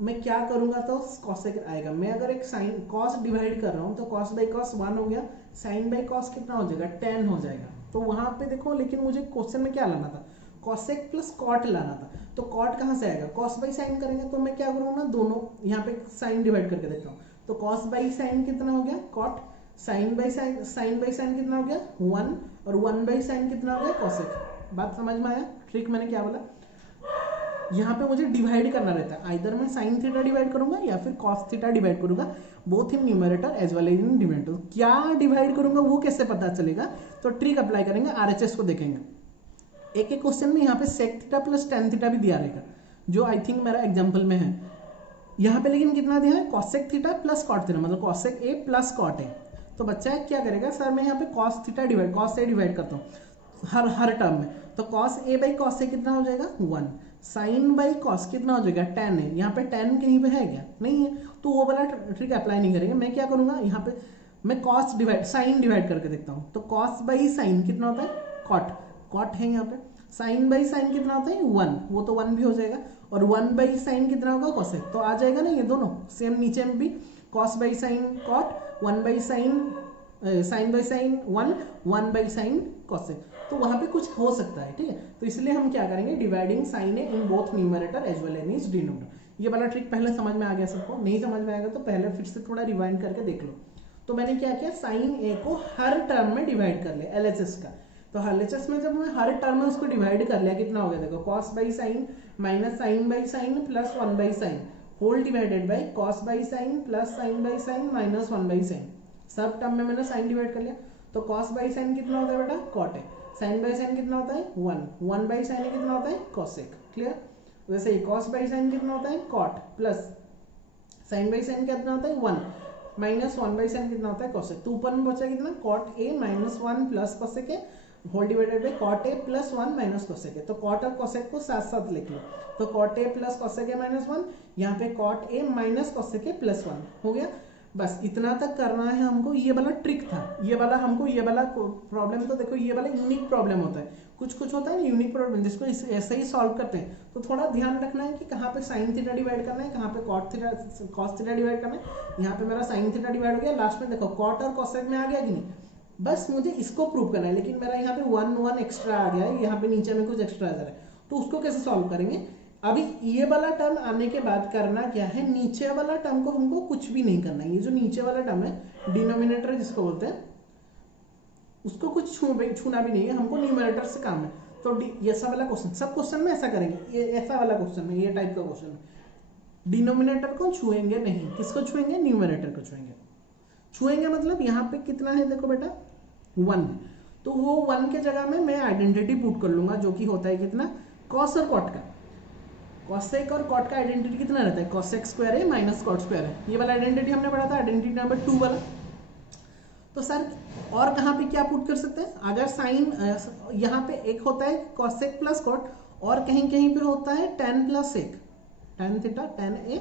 मैं क्या करूंगा तो cosec आएगा, मैं अगर एक sin cos डिवाइड कर रहा हूँ तो cos बाई cos 1 हो गया, sin बाई cos कितना हो जाएगा 10 हो जाएगा, तो वहां पे देखो, लेकिन मुझे क्वेश्चन में क्या लाना था, cosec प्लस cot लाना था, तो cot कहाँ से आएगा, cos बाई sin करेंगे, तो मैं क्या करूँगा ना, दोनों यहाँ पे sin डिवाइड करके देखता हूँ, तो cos बाई sin कितना हो गया cot, sin बाई sin कितना हो गया 1, और 1 बाई sin कितना हो गया cosec। बात समझ में आया, ट्रिक मैंने क्या बोला, यहाँ पे मुझे डिवाइड करना रहता है, आइदर मैं साइन थीटा डिवाइड करूंगा या फिर कॉस थीटा डिवाइड करूंगा, both in numerator as well as in denominator. क्या डिवाइड करूंगा वो कैसे पता चलेगा, तो ट्रिक अप्लाई करेंगे, RHS को देखेंगे। एक एक क्वेश्चन में यहाँ पे sec theta plus tan theta भी दिया रहेगा, जो आई थिंक मेरा एग्जाम्पल में है। यहाँ पे लेकिन कितना दिया है, cosec theta plus cot theta, मतलब कॉसेक ए प्लस कॉट ए। तो बच्चा क्या करेगा, सर मैं यहाँ पे cos theta divide cos a divide करता हूँ हर टर्म में, तो cos a by cos a कितना हो जाएगा 1, साइन बाई कॉस कितना हो जाएगा 10 है, यहाँ पे 10 कहीं पे है क्या, नहीं है, तो वो वाला ट्रिक अप्लाई नहीं करेंगे। मैं क्या करूंगा, यहाँ पे मैं कॉस डिवाइड साइन डिवाइड करके देखता हूँ, तो कॉस बाई साइन कितना होता है कॉट, कॉट है यहाँ पे, साइन बाई साइन कितना होता है 1, वो तो 1 भी हो जाएगा, और 1 बाई साइन कितना होगा कॉसेक, तो आ जाएगा ना ये दोनों सेम, नीचे में भी cos by sine cot, 1 by sine sine by sine 1 by sine cosec, तो वहां पे कुछ हो सकता है, ठीक है। तो इसलिए हम क्या करेंगे, dividing sine a in both numerator as well as denominator. ये वाला ट्रिक पहले समझ में आ गया सबको, नहीं समझ में आएगा तो पहले फिर से थोड़ा रिवाइंड करके देख लो। तो मैंने क्या किया, साइन ए को हर टर्म में डिवाइड कर लिया LHS का, तो LHS में जब मैं हर टर्म में उसको डिवाइड कर लिया, कितना हो गया देखो, cos by sine minus sine by sine plus 1 by sine whole divided by cos by sine plus sine by sine minus 1 by sine, सब टर्म में मैंने साइन डिवाइड कर लिया, तो कॉस बाई साइन कितना होता है बेटा कॉट है, साइन बाई साइन कितना होता है 1 बाई साइन कितना होता है कॉसेक। क्लियर, वैसे ही कॉस बाई साइन कितना होता है cot, plus sine by sine कितना होता है 1 माइनस 1 बाई साइन कितना होता है कॉसेक, तो ऊपर में बचा कितना cot a minus 1 plus cosec है whole divided by cot a plus 1 minus cosec है, तो कॉट और कॉसेक को साथ साथ लिख लो, तो cot a plus cosec A minus 1, यहाँ पे cot a minus cosec A plus 1 हो गया। बस इतना तक करना है हमको, ये वाला ट्रिक था, ये वाला हमको, ये वाला प्रॉब्लम तो देखो ये वाला यूनिक प्रॉब्लम होता है, कुछ होता है ना यूनिक प्रॉब्लम जिसको ऐसे ही सॉल्व करते हैं, तो थोड़ा ध्यान रखना है कि कहाँ पे साइन थीटा डिवाइड करना है, कहाँ पे कॉस थीटा डिवाइड करना है। यहाँ पे मेरा साइन थीटा डिवाइड हो गया, लास्ट में देखो कॉट और कॉसेक में आ गया कि नहीं, बस मुझे इसको प्रूव करना है, लेकिन मेरा यहाँ पे 1 एक्स्ट्रा आ गया है, यहाँ पे नीचे में कुछ एक्स्ट्रा आ जा रहा है, तो उसको कैसे सॉल्व करेंगे। अभी ये वाला टर्म आने के बाद करना क्या है, नीचे वाला टर्म को हमको कुछ भी नहीं करना है, ये जो नीचे वाला टर्म है डिनोमिनेटर जिसको बोलते हैं, उसको कुछ छूना भी नहीं है, हमको न्यूमरेटर से काम है। तो ये ऐसा वाला क्वेश्चन, सब क्वेश्चन में ऐसा करेंगे, ये ऐसा वाला क्वेश्चन में, ये टाइप का क्वेश्चन में डिनोमिनेटर को छुएंगे नहीं, किसको छुएंगे, न्यूमरेटर को छुएंगे। छुएंगे मतलब यहाँ पे कितना है देखो बेटा 1, तो वो 1 के जगह में मैं आइडेंटिटी पुट कर लूंगा जो कि होता है कितना, कॉस और कॉट का। कॉसेक और कॉट का आइडेंटिटी कितना रहता है, कॉसेक स्क्वायर है माइनस कॉट स्क्वायर है। ये वाला आइडेंटिटी हमने पढ़ा था, आइडेंटिटी नंबर 2 वाला। तो सर और कहाँ पे क्या पुट कर सकते हैं, अगर साइन यहाँ पे एक होता है कॉसेक प्लस कॉट, और कहीं कहीं पे होता है tan plus sec, tan theta tan a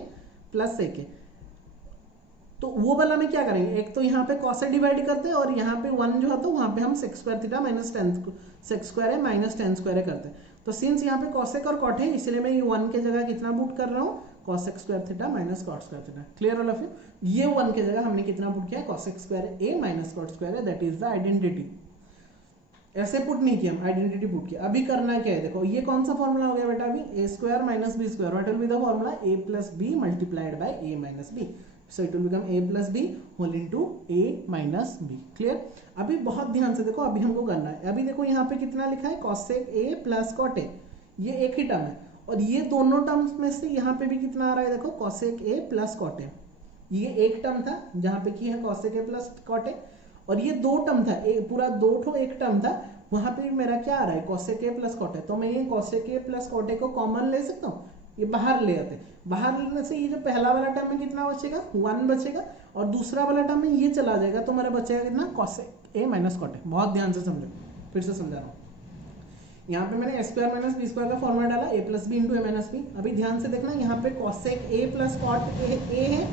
plus sec a. तो वो वाला में क्या करेंगे, एक तो यहाँ पे कॉस से डिवाइड करते हैं, और यहाँ पे 1 जो है तो वहाँ पे हम sec square theta minus tan sec square है माइनस टेन स्क्वायर है करते हैं। तो सिंस यहाँ पे कॉसेक और कॉट है, इसलिए मैं ये 1 के जगह कितना पुट कर रहा हूँ, cosec square theta minus cot square theta. Clear all of you. ये 1 के जगह हमने कितना पुट किया, cosec square a minus cot square है, दैट इज द आइडेंटिटी। ऐसे पुट नहीं किया, हम आइडेंटिटी पुट किया। अभी करना क्या है देखो, ये कौन सा फॉर्मूला हो गया बेटा, अभी a square minus B square, what will be the formula, a plus b multiplied by a minus b, so it will become a plus B whole into a minus b. Clear. अभी बहुत ध्यान से देखो, अभी हमको करना है, अभी देखो यहाँ पे कितना लिखा है, कॉसेक a प्लस कॉट ए, ये एक ही टर्म है, और ये दोनों टर्म्स में से यहाँ पे भी कितना आ रहा है देखो, कॉसेक a प्लस कॉट ए। ये एक टर्म था जहाँ पे की है cosec a plus cot a, और ये दो टर्म था, पूरा दो ठो एक टर्म था, वहां पे मेरा क्या आ रहा है, कॉसेक a प्लस कॉट ए। तो मैं ये cosec a plus cot a को कॉमन ले सकता हूँ, ये बाहर ले आते, बाहर लेने से ये जो पहला वाला टर्म में कितना बचेगा, 1 बचेगा, और दूसरा वाला टर्म में ये चला जाएगा, तो मेरा बचेगा कितना, cosec a minus cot a. बहुत ध्यान से समझो, फिर से समझा रहा हूँ। यहाँ पे मैंने a square minus B square का फॉर्मूला डाला, a plus B into A minus b. अभी ध्यान से देखना, यहाँ पे cosec a plus cot a है,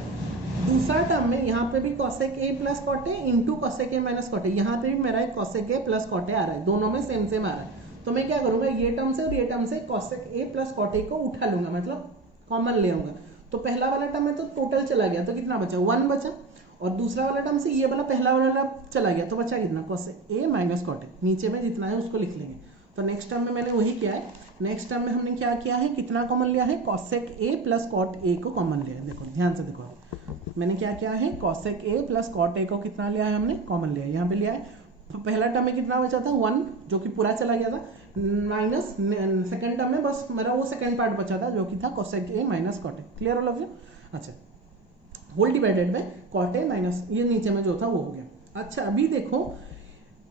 दूसरा टर्म में यहाँ पे भी cosec a plus cot a into cosec a minus cot a, यहाँ पे भी मेरा cosec a plus cot a आ रहा है, दोनों में सेम सेम आ रहा है। तो मैं क्या करूंगा, ये टर्म से और ये टर्म से cosec a plus cot a को उठा लूंगा, मतलब कॉमन ले आऊंगा। तो पहला वाला टर्म है तो टोटल चला गया, तो कितना बचा, 1 बचा, और दूसरा वाला टर्म से ये वाला पहला वाला चला गया, तो बचा कितना, cosec a minus cot a. नीचे में जितना है उसको लिख लेंगे। तो नेक्स्ट टर्म में मैंने वही किया है, नेक्स्ट टर्म में हमने क्या किया है, कितना कॉमन लिया है, cosec a plus cot a को कॉमन लिया है। देखो ध्यान से देखो, मैंने क्या किया है, cosec a plus cot a को कितना लिया है हमने, कॉमन लिया है, यहाँ पे लिया है। पहला टर्म में कितना बचा था, 1, जो कि पूरा चला गया था, माइनस सेकंड टर्म में बस मेरा वो सेकंड पार्ट बचा था जो कि था cosec a minus cot a. Clear all of you. अच्छा, whole divided by cot a minus, ये नीचे में जो था वो हो गया। अच्छा अभी देखो,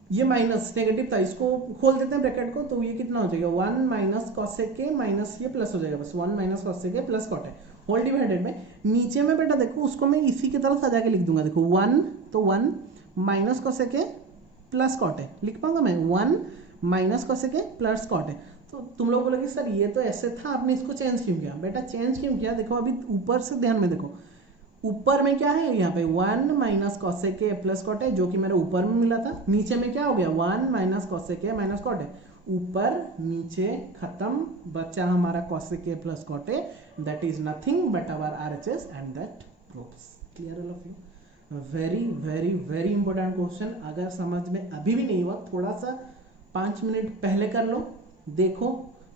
ये माइनस नेगेटिव था, इसको खोल देते हैं ब्रैकेट को, तो ये कितना हो जाएगा, 1 माइनस कॉसेक ए माइनस ये प्लस हो जाएगा, बस 1 minus cosec A plus cot A, whole divided by नीचे में बेटा देखो, उसको मैं इसी की तरह सजा के लिख दूंगा। देखो 1, तो 1 minus cosec A plus cot A लिख पाऊंगा मैं, 1 माइनस कॉसेक ए प्लस कॉट ए। तो तुम लोग बोलोगे सर ये तो ऐसे था, आपने इसको चेंज क्यों किया, बेटा चेंज क्यों किया, देखो अभी ऊपर से ध्यान में देखो, ऊपर में क्या है, यहाँ पे 1 minus cosec A plus cot A, जो कि मेरे ऊपर में मिला था। नीचे में क्या हो गया, 1 minus cosec A minus cot A, ऊपर नीचे खत्म, बचा हमारा cosec A plus cot A, that is nothing but our RHS and that proves. Clear all of you. Very very very important question, अगर समझ में अभी भी नहीं हुआ, थोड़ा सा 5 मिनट पहले कर लो, देखो,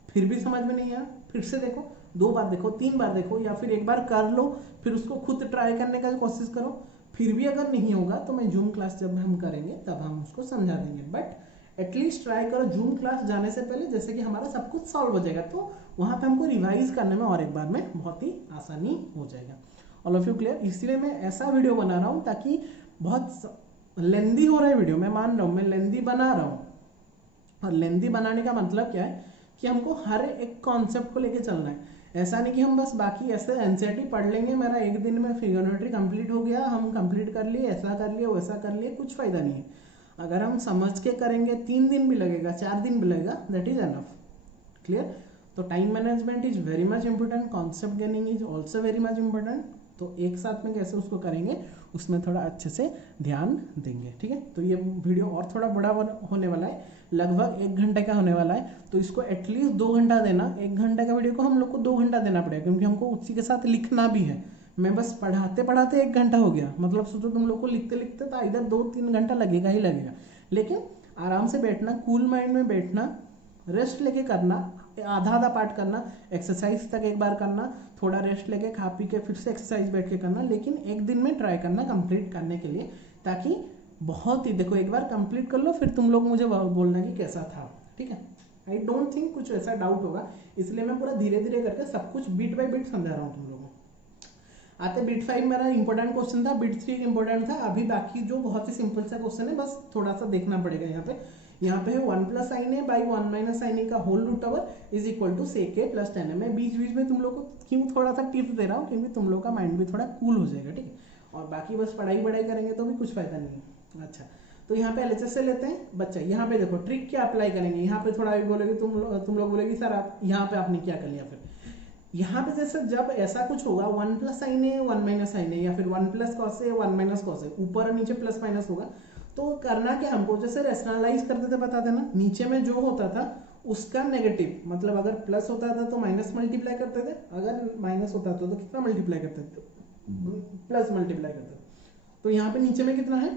फिर भी समझ में नहीं आया, फिर से देखो, 2 बार देखो, 3 बार देखो, या फिर एक बार कर लो, फिर उसको खुद ट्राई करने का कोशिश करो। फिर भी अगर नहीं होगा तो मैं जूम क्लास जब हम करेंगे तब हम उसको समझा देंगे, बट एटलीस्ट ट्राई करो जूम क्लास जाने से पहले, जैसे कि हमारा सब कुछ सॉल्व हो जाएगा, तो वहाँ पे हमको रिवाइज करने में और एक बार में बहुत ही आसानी हो जाएगा। All of you clear. इसलिए मैं ऐसा वीडियो बना रहा हूँ ताकि, बहुत लेंदी हो रहा है वीडियो, मैं मान रहा हूँ, मैं लेंदी बना रहा हूँ, और लेंदी बनाने का मतलब क्या है कि हमको हर एक कॉन्सेप्ट को लेके चलना है। ऐसा नहीं कि हम बस बाकी ऐसे NCERT पढ़ लेंगे, मेरा एक दिन में ट्रिगोनोमेट्री कंप्लीट हो गया, हम कंप्लीट कर लिए, ऐसा कर लिए वैसा कर लिए, कुछ फायदा नहीं है। अगर हम समझ के करेंगे, 3 दिन भी लगेगा, 4 दिन भी लगेगा, दैट इज एनफ। क्लियर। तो time management is very much important, concept gaining is also very much important. तो एक साथ में कैसे उसको करेंगे, उसमें थोड़ा अच्छे से ध्यान देंगे। ठीक है, तो ये वीडियो और थोड़ा बड़ा होने वाला है, लगभग 1 घंटे का होने वाला है, तो इसको एटलीस्ट 2 घंटा देना। 1 घंटे का वीडियो को हम लोग को 2 घंटा देना पड़ेगा, क्योंकि हमको उसी के साथ लिखना भी है। मैं बस पढ़ाते पढ़ाते 1 घंटा हो गया, मतलब सोचो तुम लोग को लिखते लिखते तो इधर 2-3 घंटा लगेगा ही लगेगा। लेकिन आराम से बैठना, कूल माइंड में बैठना, रेस्ट लेके करना, आधा आधा पार्ट करना, एक्सरसाइज तक एक बार करना, थोड़ा रेस्ट लेके खा पी के फिर से एक्सरसाइज बैठ के करना, लेकिन एक दिन में ट्राई करना कंप्लीट करने के लिए, ताकि बहुत ही, देखो एक बार कंप्लीट कर लो, फिर तुम लोग मुझे बोलना कि कैसा था। ठीक है, आई डोंट थिंक कुछ ऐसा डाउट होगा, इसलिए मैं पूरा धीरे धीरे करके सब कुछ बिट बाय बिट समझा रहा हूँ तुम लोगों को। आते बिट 5 मेरा इंपॉर्टेंट क्वेश्चन था, बिट 3 इंपॉर्टेंट था। अभी बाकी जो बहुत ही सिंपल सा क्वेश्चन है, बस थोड़ा सा देखना पड़ेगा। यहाँ पे है 1 plus sine A by 1 minus sine ए का whole root over is equal to sec A plus tan a. मैं बीच बीच में तुम लोग को क्यों थोड़ा सा टिप्स दे रहा हूँ, क्योंकि तुम लोग का माइंड भी थोड़ा कूल हो जाएगा, ठीक है। और बाकी बस पढ़ाई करेंगे तो भी कुछ फायदा नहीं है। अच्छा, तो यहाँ पे एलएचएस से लेते हैं बच्चा। यहाँ पे देखो ट्रिक क्या अप्लाई करेंगे। यहाँ पे थोड़ा भी बोलोगे तुम लोग बोलेगी सर आप यहाँ पे आपने क्या कर लिया। फिर यहाँ पे जैसे जब ऐसा कुछ होगा 1 plus sine A 1 minus sine ए, या फिर 1 plus cos a 1 minus cos ए, ऊपर और नीचे प्लस माइनस होगा, तो करना क्या हमको, जैसे रेशनलाइज करते थे बता देना, नीचे में जो होता था उसका नेगेटिव, मतलब अगर प्लस होता था तो माइनस मल्टीप्लाई करते थे, अगर माइनस होता था तो कितना मल्टीप्लाई करते थे, प्लस मल्टीप्लाई करते थे। तो यहाँ पे नीचे में कितना है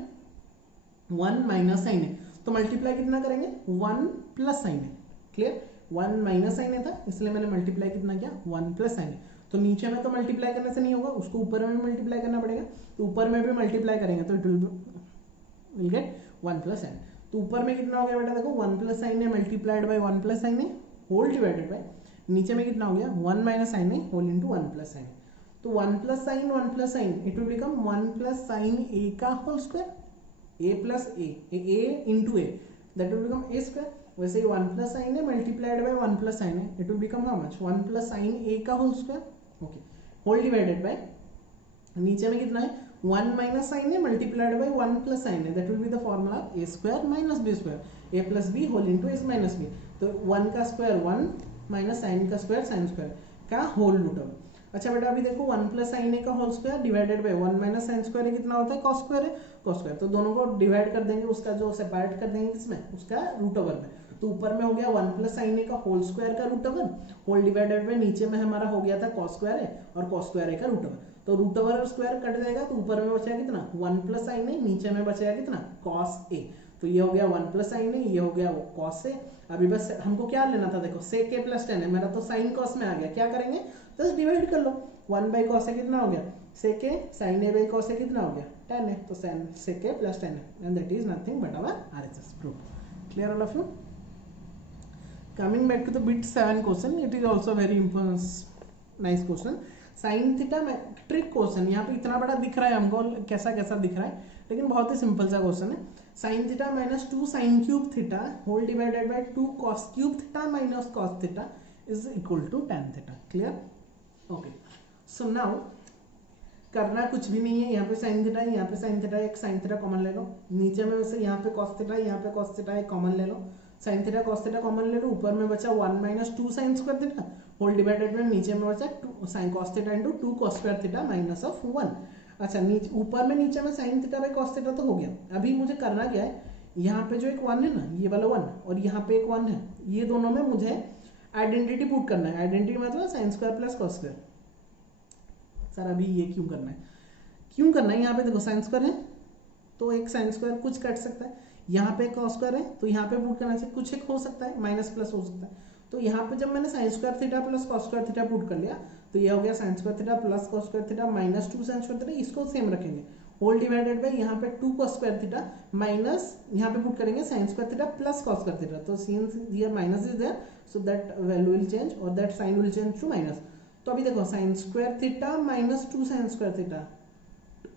1 माइनस साइन ए, तो मल्टीप्लाई कितना करेंगे 1 plus sine A. Clear, 1 minus sine A था इसलिए मैंने मल्टीप्लाई कितना किया 1 प्लस साइन ए। तो नीचे में तो मल्टीप्लाई करने से नहीं होगा, उसको ऊपर में मल्टीप्लाई करना पड़ेगा। तो ऊपर में भी मल्टीप्लाई करेंगे तो it will get 1 plus sine. तो ऊपर में कितना हो गया बेटा, देखो 1 plus sine A multiplied by 1 plus sine A whole divided by, नीचे में कितना हो गया 1 माइनस साइन ए होल इंटू 1 प्लस साइन। तो 1 plus sine 1 plus sine it will become 1 plus sine ए का whole square, A plus a into a, that will become A square. वैसे ही 1 plus sine A multiplied by 1 plus sine a it will become how much 1 plus sine ए का whole square, okay, whole divided by, नीचे में कितना है 1 minus sine A multiplied by 1 plus sine a, that will be the formula A square minus B square, A plus B whole into A minus b. तो 1 का square 1 minus sine का square sine square का whole root over. अच्छा बेटा अभी देखो 1 plus sine ए का whole square divided by 1 minus sine square कितना होता है कॉस स्क्वायर है, कॉस स्क्वायर। तो दोनों को डिवाइड कर देंगे, उसका जो सेपरेट कर देंगे किसमें, उसका रूट ओवर में। तो ऊपर में हो गया 1 प्लस साइन ए का होल स्क्वायर का root over whole divided by, नीचे में हमारा हो गया था कॉस स्क्वायर है और कॉस स्क्वायर ए का रूट ओवर। तो रूट ओवर और स्क्वायर कट जाएगा तो ऊपर में बचेगा कितना 1 प्लस साइन ए, नीचे में बचेगा कितना कॉस ए। तो ये हो गया 1 प्लस साइन ए, ये हो गया कॉस ए। अभी बस हमको क्या लेना था, देखो सेक ए प्लस टेन है, मेरा तो साइन कॉस में आ गया, क्या करेंगे जस्ट डिवाइड कर लो। 1 बाई कॉस ए कितना हो गया sec a, sine A by cos a कितना हो गया टेन ए, तो sec A plus tan a, and that is nothing but our RHS proof. Clear all of you? Coming back to the bit 7 question, it is also very nice question. Sine theta trick question, यहाँ पे इतना बड़ा दिख रहा है हमको, कैसा कैसा दिख रहा है, लेकिन बहुत ही सिंपल सा क्वेश्चन है। Sine theta minus 2 sine cube theta whole divided by 2 cos cube theta minus cos theta is equal to tan theta. Clear, okay. So now करना कुछ भी नहीं है, यहाँ पे साइन थीटा है, यहाँ पे साइन थीटा, एक साइन थीटा कॉमन ले लो, नीचे में वैसे यहाँ पे कॉस थीटा, यहाँ पे कॉस थीटा एक कॉमन ले लो, sine theta cos theta common ले लो, ऊपर में बचा 1 minus 2 sine square theta whole divided में, नीचे में बचा 2 sine cos theta into 2 cos square theta minus of 1। अच्छा नीचे ऊपर में नीचे में sine theta by cos theta तो हो गया। अभी मुझे करना क्या है, यहाँ पे जो एक 1 है ना, ये वाला 1 और यहाँ पे एक 1 है, ये दोनों में मुझे आइडेंटिटी पुट करना है। आइडेंटिटी मतलब sine square plus cos square. Sir अभी ये क्यों करना है, क्यों करना है, यहाँ पे देखो साइन स्क्वायर है तो एक साइन स्क्वायर कुछ कट सकता है, यहाँ पे कॉस स्क्वायर है तो यहाँ पे पुट करने से कुछ एक हो सकता है, माइनस प्लस हो सकता है। तो यहाँ पे जब मैंने sign square theta plus cos square theta put कर लिया तो ये हो गया sign square theta plus cos square theta minus 2 sine square theta, इसको सेम रखेंगे होल डिवाइडेड बाय यहाँ पे 2 कॉस स्क्वायर थीटा माइनस यहाँ पे पुट करेंगे sine square theta plus cos square theta. तो since here minus is there so that value will change और that sign will change to minus. तो अभी देखो sine square theta minus 2 sine square theta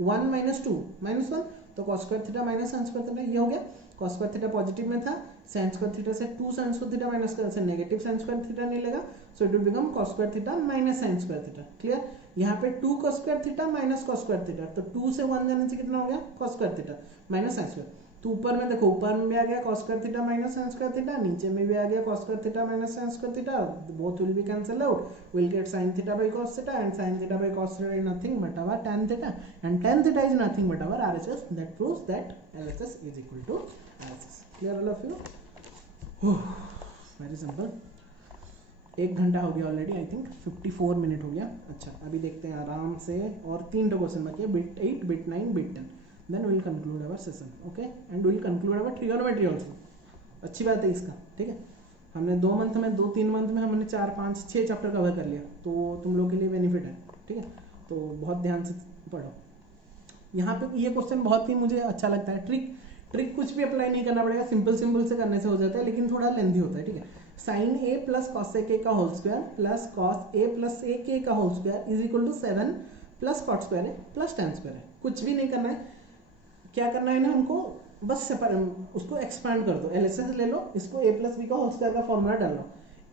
1 minus 2 minus 1, तो cos square theta minus sine square theta, ये हो गया cos square theta positive में था, साइन स्क्वायर थीटा से 2 साइन स्क्वायर थीटा माइनस कर से नेगेटिव साइन स्क्वायर थीटा नहीं लेगा, सो it will become cos square theta minus sine square theta. Clear, यहाँ पे 2 cos square theta minus cos square theta, तो 2 से 1 जाने से कितना हो गया cos square theta minus sine square. तो ऊपर में देखो ऊपर में भी आ गया cos square theta minus sine square theta, नीचे में भी आ गया cos square theta minus sine square theta, both will be cancel out, will get sine theta by cos theta and sine theta by cos theta is nothing but our tan theta and tan theta is nothing but our RHS, that proves that LHS is equal to RHS। Clear all of you? Very simple. 1 घंटा हो गया already, I think 54 minute हो गया। अच्छा अभी देखते हैं आराम से, और 3 क्वेश्चन बाकी है, bit 8 bit 9 bit 10, then we will conclude our session, okay, and we will conclude our trigonometry also। अच्छी बात है इसका, ठीक है, हमने 2 मंथ में 2-3 मंथ में हमने 4, 5, 6 चैप्टर कवर कर लिया, तो तुम लोग के लिए बेनिफिट है, ठीक है। तो बहुत ध्यान से पढ़ो। यहाँ पे ये क्वेश्चन बहुत ही मुझे अच्छा लगता है। ट्रिक कुछ भी अप्लाई नहीं करना पड़ेगा, सिंपल से करने से हो जाता है, लेकिन थोड़ा लेंथी होता है, ठीक है। Sine A plus cosec A का whole square plus cos A plus A के का whole square is equal to 7 plus cot square है प्लस टेन स्क्वायर है। कुछ भी नहीं करना है, क्या करना है ना हमको, बस सेपरेट उसको एक्सपांड कर दो, एलएचएस ले लो, इसको ए प्लस बी का होल स्क्वायर का फॉर्मूला डाल लो,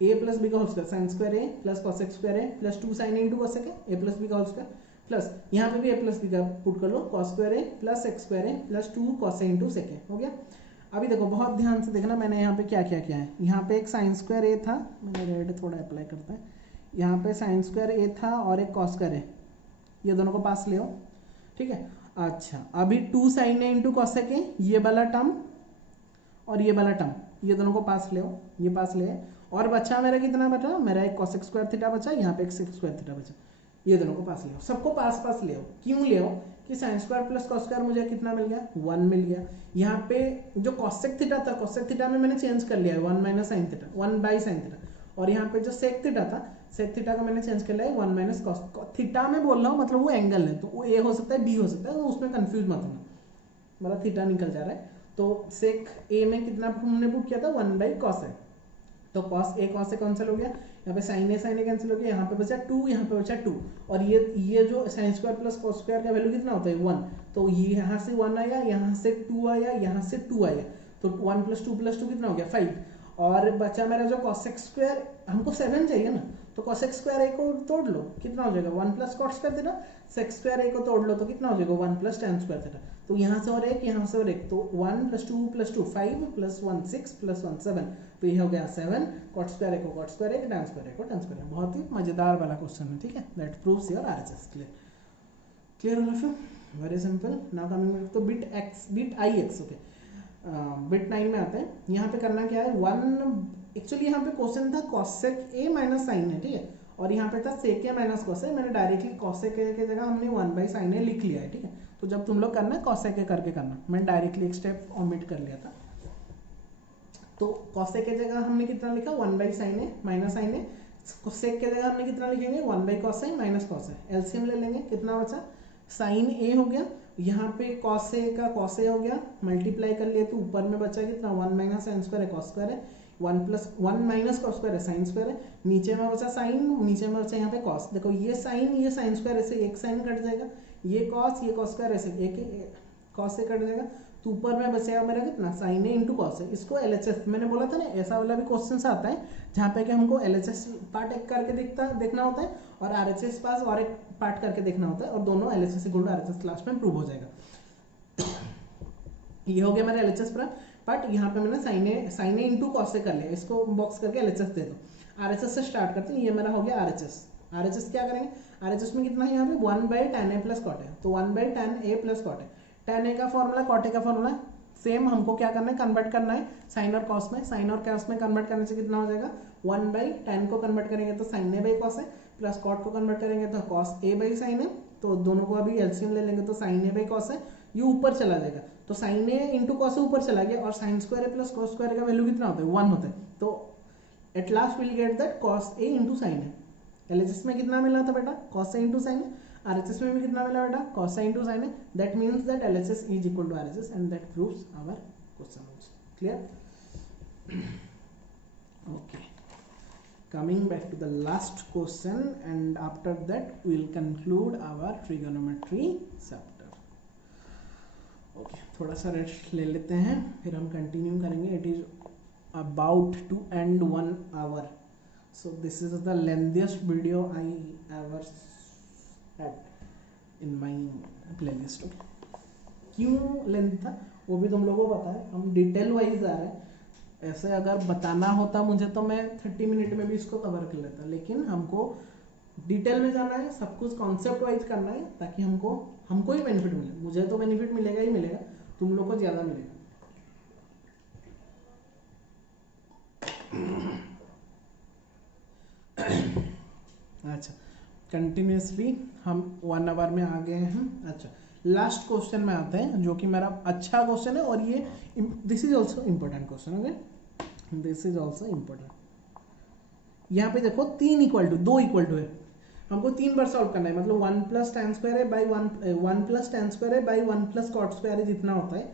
ए प्लस बी का होल स्क्वायर साइन स्क्वायर ए प्लस कॉसेक स्क्वायर ए प्लस 2 साइन ए इंटू कॉसेक ए प्लस बी का होल स्क्वायर प्लस यहाँ पे भी ए प्लस बी का पुट कर लो, cos square A plus x square A plus 2 cos A into sec A हो गया। अभी देखो बहुत ध्यान से देखना, मैंने यहाँ पे क्या क्या किया है। यहाँ पे एक साइन स्क्वायर ए था, मैंने रेड थोड़ा अप्लाई करता है, यहाँ पे साइन स्क्वायर ए था और एक कॉस स्क्वायर ए, ये दोनों को पास ले आओ, ठीक है। अच्छा अभी 2 sine A into cosec A, ये वाला टर्म और ये वाला टर्म, ये दोनों को पास ले आओ, ये पास ले, और बचा मेरा कितना बचा, मेरा एक कॉसेक स्क्वायर थीटा बचा, यहाँ पे एक सेक स्क्वायर थीटा बचा, ये दोनों को पास ले आओ, सबको पास पास ले आओ। क्यों ले आओ कि sine square plus cos square मुझे कितना मिल गया, 1 मिल गया। यहाँ पे जो कॉसेक थीटा था, कॉसेक थीटा में मैंने चेंज कर लिया है 1 minus sine theta, 1 by sine theta, और यहाँ पे जो सेक थीटा था, सेक थीटा का मैंने चेंज कर लिया है 1 माइनस कॉस थीटा में बोल रहा हूँ, मतलब वो एंगल है, तो वो ए हो सकता है बी हो सकता है, तो उसमें कंफ्यूज मत होना, मतलब थीटा निकल जा रहा है। तो सेक ए में कितना हमने पुट किया था 1 बाई कॉस ए, तो cos A cos A cancel हो गया, यहाँ पे साइन ए कैंसिल हो गया, यहाँ पे बचा 2, यहाँ पे बचा 2, और ये जो sine square plus cos square का वैल्यू कितना होता है 1, तो ये यहाँ से 1 आया, यहाँ से 2 आया, यहाँ से 2 आया, तो 1 प्लस 2 प्लस 2 कितना हो गया 5, और बचा मेरा जो कॉसेक स्क्वायर, हमको 7 चाहिए ना, तो कॉसेक स्क्वायर ए को तोड़ लो, कितना हो जाएगा 1 plus cot square theta, sec square a को तोड़ लो तो कितना हो जाएगा 1 प्लस टेन स्क्वायर थीटा, तो यहाँ से और एक, यहाँ से और एक, तो 1 प्लस 2 प्लस 2 5 प्लस 1 6 प्लस 1 7, तो ये हो गया 7, कॉट स्क्वायर ए को cot square A, ten square a को टेन स्क्वायर ए। बहुत ही मजेदार वाला क्वेश्चन है, ठीक है, that proves your RHS. Clear all of you, very simple. Now coming to bit x, bit i x, okay, bit 9 में आते हैं। यहाँ पे करना क्या है, 1 एक्चुअली यहाँ पे क्वेश्चन था कॉसेक ए माइनस साइन है, ठीक है, और यहाँ पे था सेक ए माइनस कॉस ए, मैंने डायरेक्टली कॉसेक ए की जगह हमने 1 बाई साइन ए लिख लिया है, ठीक है। तो जब तुम लोग करना कॉसेक ए करके करना, मैंने डायरेक्टली एक स्टेप ओमिट कर लिया था। तो कॉसेक की जगह हमने कितना लिखा 1 by sine A minus sine A, sec की जगह हमने कितना लिखेंगे 1 by cos a minus cos a, LCM ले लेंगे, कितना बचा साइन ए हो गया, यहाँ पे कॉस ए का कॉस ए हो गया, मल्टीप्लाई कर लिए तो ऊपर में बचा कितना 1 माइनस साइन स्क्वायर है कॉस स्क्वायर है, 1 प्लस 1 माइनस कॉस स्क्वायर है साइन स्क्वायर है, नीचे में बचा साइन, नीचे में बचा यहाँ पे कॉस। देखो ये साइन स्क्वायर ऐसे एक साइन कट जाएगा, ये कॉस स्क्वायर ऐसे एक कॉस से कट जाएगा, तो ऊपर में बचेगा मेरा कितना साइन ए इंटू कॉस है। इसको एलएचएस मैंने बोला था ना, ऐसा वाला भी क्वेश्चन आता है जहाँ पे कि हमको एलएचएस पार्ट एक करके देखना होता है और आरएचएस पास और एक पार्ट करके देखना होता है, और दोनों LHS equal to RHS last में प्रूव हो जाएगा। ये हो गया मेरा एलएचएस पार्ट। यहाँ पे मैंने साइन ए इंटू कॉस से कर लिया, इसको बॉक्स करके एलएचएस दे दो। आरएचएस से स्टार्ट करते हैं, ये मेरा हो गया आरएचएस क्या करेंगे, आरएचएस में कितना है यहाँ पे 1 by tan A plus cot है, तो 1 by tan A plus cot है, टेन ए का फॉर्मूला कॉट ए का फॉर्मूला सेम, हमको क्या करना है कन्वर्ट करना है साइन और कॉस में, साइन और कॉस में कन्वर्ट करने से कितना हो जाएगा 1 बाई टेन को कन्वर्ट करेंगे तो साइन ए बाई कॉस है, प्लस कॉट को कन्वर्ट करेंगे तो कॉस ए बाई साइन है, तो दोनों को अभी एलसीएम ले लेंगे तो साइन ए बाई कॉस है, ये ऊपर चला जाएगा, तो साइन ए इंटू कॉस ऊपर चला गया, और साइन स्क्वायर ए प्लस कॉस स्क्वायर का वैल्यू कितना होता है 1 होता है, तो at last will get that cos A into sine A. LHS में कितना मिला था बेटा cos A into sine A, RHS में भी कितना मिला बेटा cos इंटू sin है, that means that LHS is equal to RHS and that proves our question answer. Clear? Okay, coming back to the last question and after that we will conclude our trigonometry chapter. Okay, थोड़ा सा rest ले लेते हैं फिर हम continue करेंगे। It is about to end 1 hour, so this is the lengthiest video I ever had in my playlist. Okay, क्यों length था वो भी तुम लोगों को पता है, हम डिटेल वाइज आ रहे हैं। ऐसे अगर बताना होता मुझे तो मैं 30 मिनट में भी इसको कवर कर लेता, लेकिन हमको डिटेल में जाना है, सब कुछ कॉन्सेप्ट वाइज करना है ताकि हमको ही बेनिफिट मिले। मुझे तो बेनिफिट मिलेगा ही मिलेगा, तुम लोग को ज़्यादा मिलेगा। अच्छा, कंटिन्यूसली हम 1 आवर में आ गए हैं। अच्छा, लास्ट क्वेश्चन में आते हैं जो कि मेरा अच्छा क्वेश्चन है, और ये this is also important question. Okay, this is also important. यहाँ पे देखो 3 इक्वल टू 2 इक्वल टू है, हमको 3 बार सॉल्व करना है, मतलब 1 प्लस tan स्क्वायर है बाई 1 प्लस tan स्क्वायर है बाई 1 प्लस कॉट स्क्वायर है, जितना होता है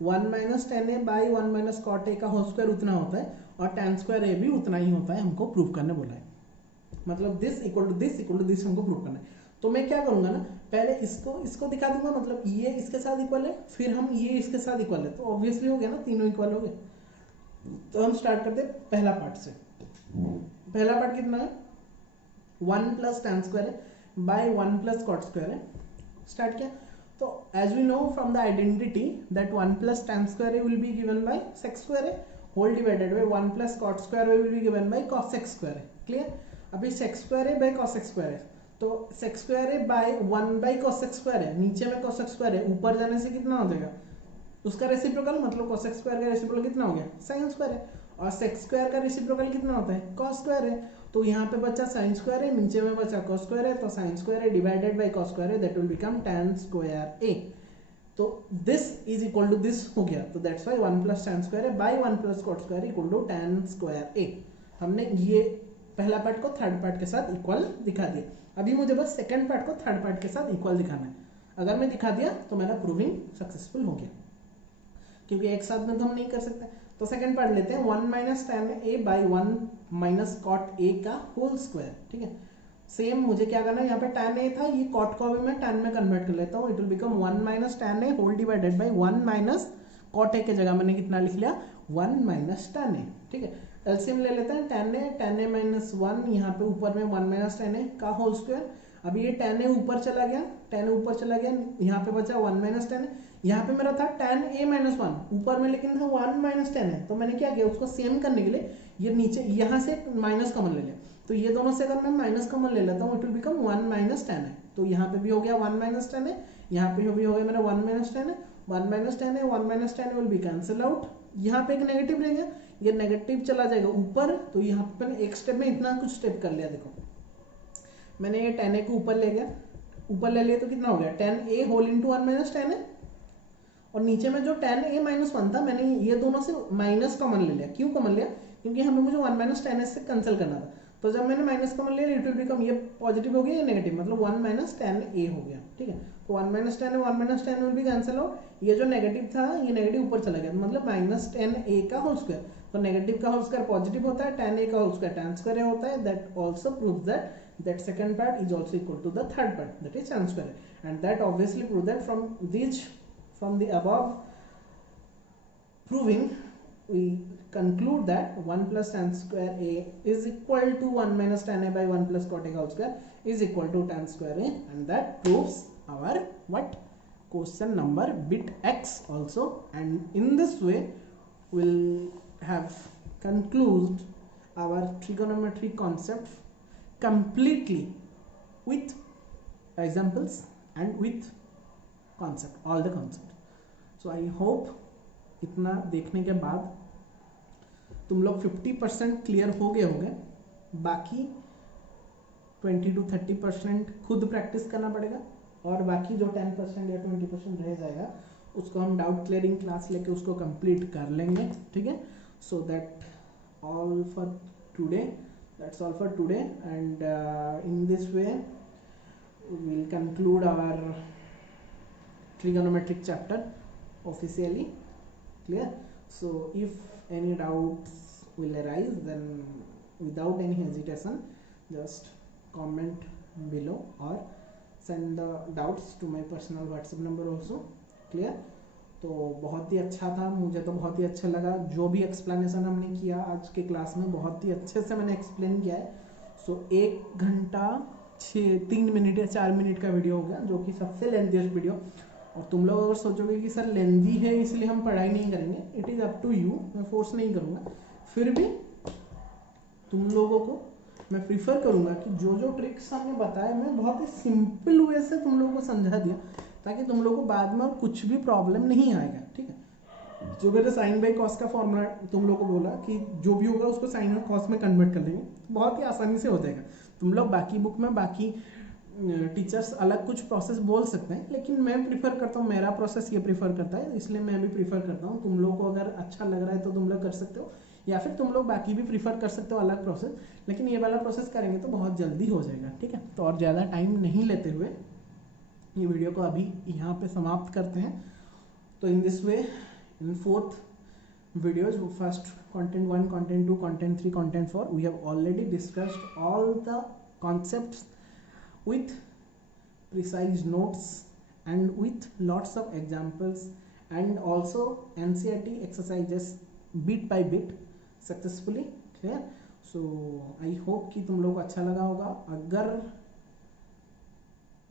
1 minus tan A by 1 minus cot A का होल स्क्वायर उतना होता है और tan स्क्वायर ए भी उतना ही होता है, हमको प्रूव करने बोला है। मतलब this equal to this equal to this हमको प्रूव करना है। तो मैं क्या करूंगा ना, पहले इसको दिखा दूंगा, मतलब ये इसके साथ इक्वल है, फिर हम ये इसके साथ इक्वल है, तो ऑब्वियसली हो गया ना, तीनों इक्वल हो गए। तो हम स्टार्ट करते हैं पहला पार्ट से। पहला पार्ट कितना है, 1 प्लस tan स्क्वायर है बाई 1 प्लस कॉट स्क्वायर है। स्टार्ट किया, तो as we know from the identity that 1 plus tan square will be given by sec square है whole divided by 1 plus cot square will be given by cos sec square है। Clear. अभी sec square है by cos sec square है, तो sec square है by 1 by cos sec square है, नीचे में cos sec स्क्वायर है, ऊपर जाने से कितना हो जाएगा उसका रेसिप्रोकल, मतलब cos sec स्क्वायर का रेसिप्रोकल कितना हो गया sin स्क्वायर है, और sec स्क्वायर का रेसिप्रोकल कितना होता है cos स्क्वायर है, तो यहाँ पे बचा sin स्क्वायर है, नीचे में बचा cos स्क्वायर है, तो sin स्क्वायर है डिवाइडेड बाय cos स्क्वायर है, that will become tan square a। तो this is equal to this हो गया, तो that's why 1 plus tan square है by 1 plus cot square equal to tan square a। हमने ये पहला पार्ट को थर्ड पार्ट के साथ इक्वल दिखा दिया। अभी मुझे बस सेकंड पार्ट को थर्ड पार्ट के साथ इक्वल दिखाना है। अगर मैं दिखा दिया तो मेरा प्रूविंग सक्सेसफुल हो गया, क्योंकि एक साथ में तो हम नहीं कर सकते। तो सेकंड पार्ट लेते हैं, 1 minus tan a by 1 minus cot a का होल स्क्वायर। ठीक है, सेम मुझे क्या करना है, यहाँ पे tan a था, ये cot को भी मैं tan में कन्वर्ट कर लेता हूँ। It will become 1 minus tan a whole divided by 1 minus cot a के जगह मैंने कितना लिख लिया 1 माइनस tan a। ठीक है, एलसीएम ले लेते हैं, tan a माइनस 1, यहाँ पे ऊपर में 1 माइनस tan a का होल स्क्वायर। अभी ये tan a ऊपर चला गया, tan a ऊपर चला गया, यहाँ पे बचा 1 माइनस tan a। यहाँ पे मेरा था tan a माइनस 1, ऊपर में लेकिन था 1 माइनस tan a, तो मैंने क्या किया उसको सेम करने के लिए ये नीचे यहाँ से माइनस कॉमन ले लिया। तो ये दोनों से अगर मैं माइनस कॉमन ले लेता हूँ it will become 1 minus tan a। तो यहाँ पे भी हो गया 1 माइनस tan a, यहाँ पे भी हो गया मेरा 1 minus tan a, 1 minus tan a, 1 minus tan a will be cancel out. यहाँ पे एक नेगेटिव रहेगा, ये नेगेटिव चला जाएगा ऊपर, तो यहाँ पे मैंने एक स्टेप में इतना कुछ स्टेप कर लिया। देखो मैंने ये tan a को ऊपर ले गया, ऊपर ले लिया तो कितना हो गया tan a whole into 1 minus tan a, और नीचे में जो tan a माइनस 1 था मैंने ये दोनों से माइनस कॉमन ले लिया। क्यों कॉमन लिया, क्योंकि हमें मुझे 1 माइनस tan a से कैंसिल करना था। तो जब मैंने माइनस कॉमन लिया इट विल बिकम, ये पॉजिटिव हो गया, ये नेगेटिव, मतलब 1 माइनस tan a हो गया। ठीक है, तो 1 minus tan a 1 minus tan a will be cancel out. ये जो नेगेटिव था ये नेगेटिव ऊपर चला गया, मतलब माइनस tan a का होल स्क्वायर। तो नेगेटिव का होल स्क्वायर पॉजिटिव होता है, tan a का होल स्क्वायर tan स्क्वायर होता है। That also proves that second part is also equal to the third part, that is tan square, and that obviously prove that from the above proving we conclude that 1 plus tan square a is equal to 1 minus tan a by 1 plus cot a whole square is equal to tan square a, and that proves our what question number bit x also. And in this way we'll have concluded our trigonometry concept completely with examples and with concept, all the concept. So I hope इतना देखने के बाद तुम लोग 50% clear हो गए होंगे। बाकी 20 to 30% खुद प्रैक्टिस करना पड़ेगा, और बाकी जो 10% या 20% रह जाएगा उसको हम डाउट क्लियरिंग क्लास लेके उसको कंप्लीट कर लेंगे। ठीक है, so that all for today, that's all for today, and in this way we will conclude our trigonometric chapter officially. Clear? So if any doubts will arise, then without any hesitation just comment below or send the doubts to my personal WhatsApp number also. Clear? तो बहुत ही अच्छा था, मुझे तो बहुत ही अच्छा लगा जो भी एक्सप्लेनेशन हमने किया आज के क्लास में, बहुत ही अच्छे से मैंने एक्सप्लेन किया है। सो 1 घंटा 3 मिनट या 4 मिनट का वीडियो हो गया, जो कि सबसे लेंथीएस्ट वीडियो। और तुम लोग अगर सोचोगे कि सर लेंदी है इसलिए हम पढ़ाई नहीं करेंगे, it is up to you, मैं फोर्स नहीं करूँगा। फिर भी तुम लोगों को मैं प्रीफर करूँगा कि जो जो ट्रिक्स हमने बताया मैं बहुत ही सिंपल वे से तुम लोगों को समझा दिया, ताकि तुम लोगों को बाद में कुछ भी प्रॉब्लम नहीं आएगा। ठीक है, जो मैंने साइन बाई कॉस का फॉर्मूला तुम लोगों को बोला कि जो भी होगा उसको साइन और कॉस में कन्वर्ट कर देंगे, बहुत ही आसानी से हो जाएगा। तुम लोग बाकी बुक में बाकी टीचर्स अलग कुछ प्रोसेस बोल सकते हैं, लेकिन मैं प्रीफर करता हूँ, मेरा प्रोसेस ये प्रीफर करता है, इसलिए मैं भी प्रीफर करता हूँ। तुम लोग को अगर अच्छा लग रहा है तो तुम लोग कर सकते हो, या फिर तुम लोग बाकी भी प्रीफर कर सकते हो अलग प्रोसेस, लेकिन ये वाला प्रोसेस करेंगे तो बहुत जल्दी हो जाएगा। ठीक है, तो और ज़्यादा टाइम नहीं लेते हुए ये वीडियो को अभी यहाँ पे समाप्त करते हैं। तो इन this way In fourth videos, first content 1, content 2, content 3, content 4, we have already discussed all the concepts with precise notes and with lots of examples and also NCERT exercises bit by bit successfully. Clear? So I hope कि तुम लोग को अच्छा लगा होगा. अगर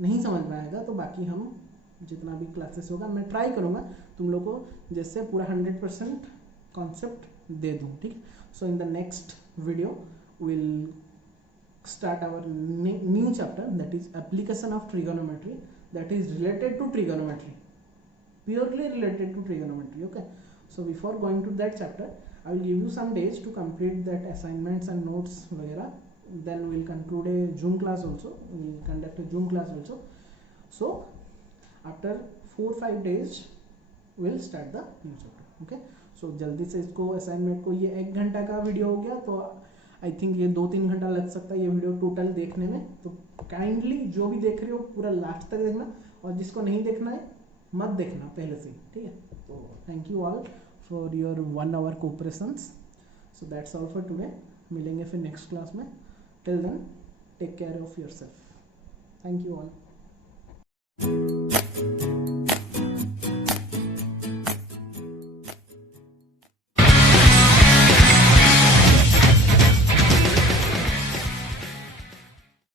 नहीं समझ में आएगा तो बाकी हम जितना भी क्लासेस होगा मैं ट्राई करूँगा तुम लोग को जैसे पूरा 100% कॉन्सेप्ट दे दूँ. ठीक. So in the next video will start our new chapter, that is application of trigonometry, that is related to trigonometry, purely related to trigonometry. Okay, so before going to that chapter I will give you some days to complete that assignments and notes वगैरह. Then we will conclude a Zoom class also, we will conduct a Zoom class also. So after 4-5 days we will start the new chapter. Okay, so जल्दी से इसको assignment को, ये 1 घंटा का video हो गया तो आई थिंक ये 2-3 घंटा लग सकता है ये वीडियो टोटल देखने में. तो काइंडली जो भी देख रहे हो पूरा लास्ट तक देखना, और जिसको नहीं देखना है मत देखना पहले से. ठीक है. तो thank you all for your 1 hour cooperations. So that's all for today. मिलेंगे फिर नेक्स्ट क्लास में. Till then take care of yourself. Thank you all.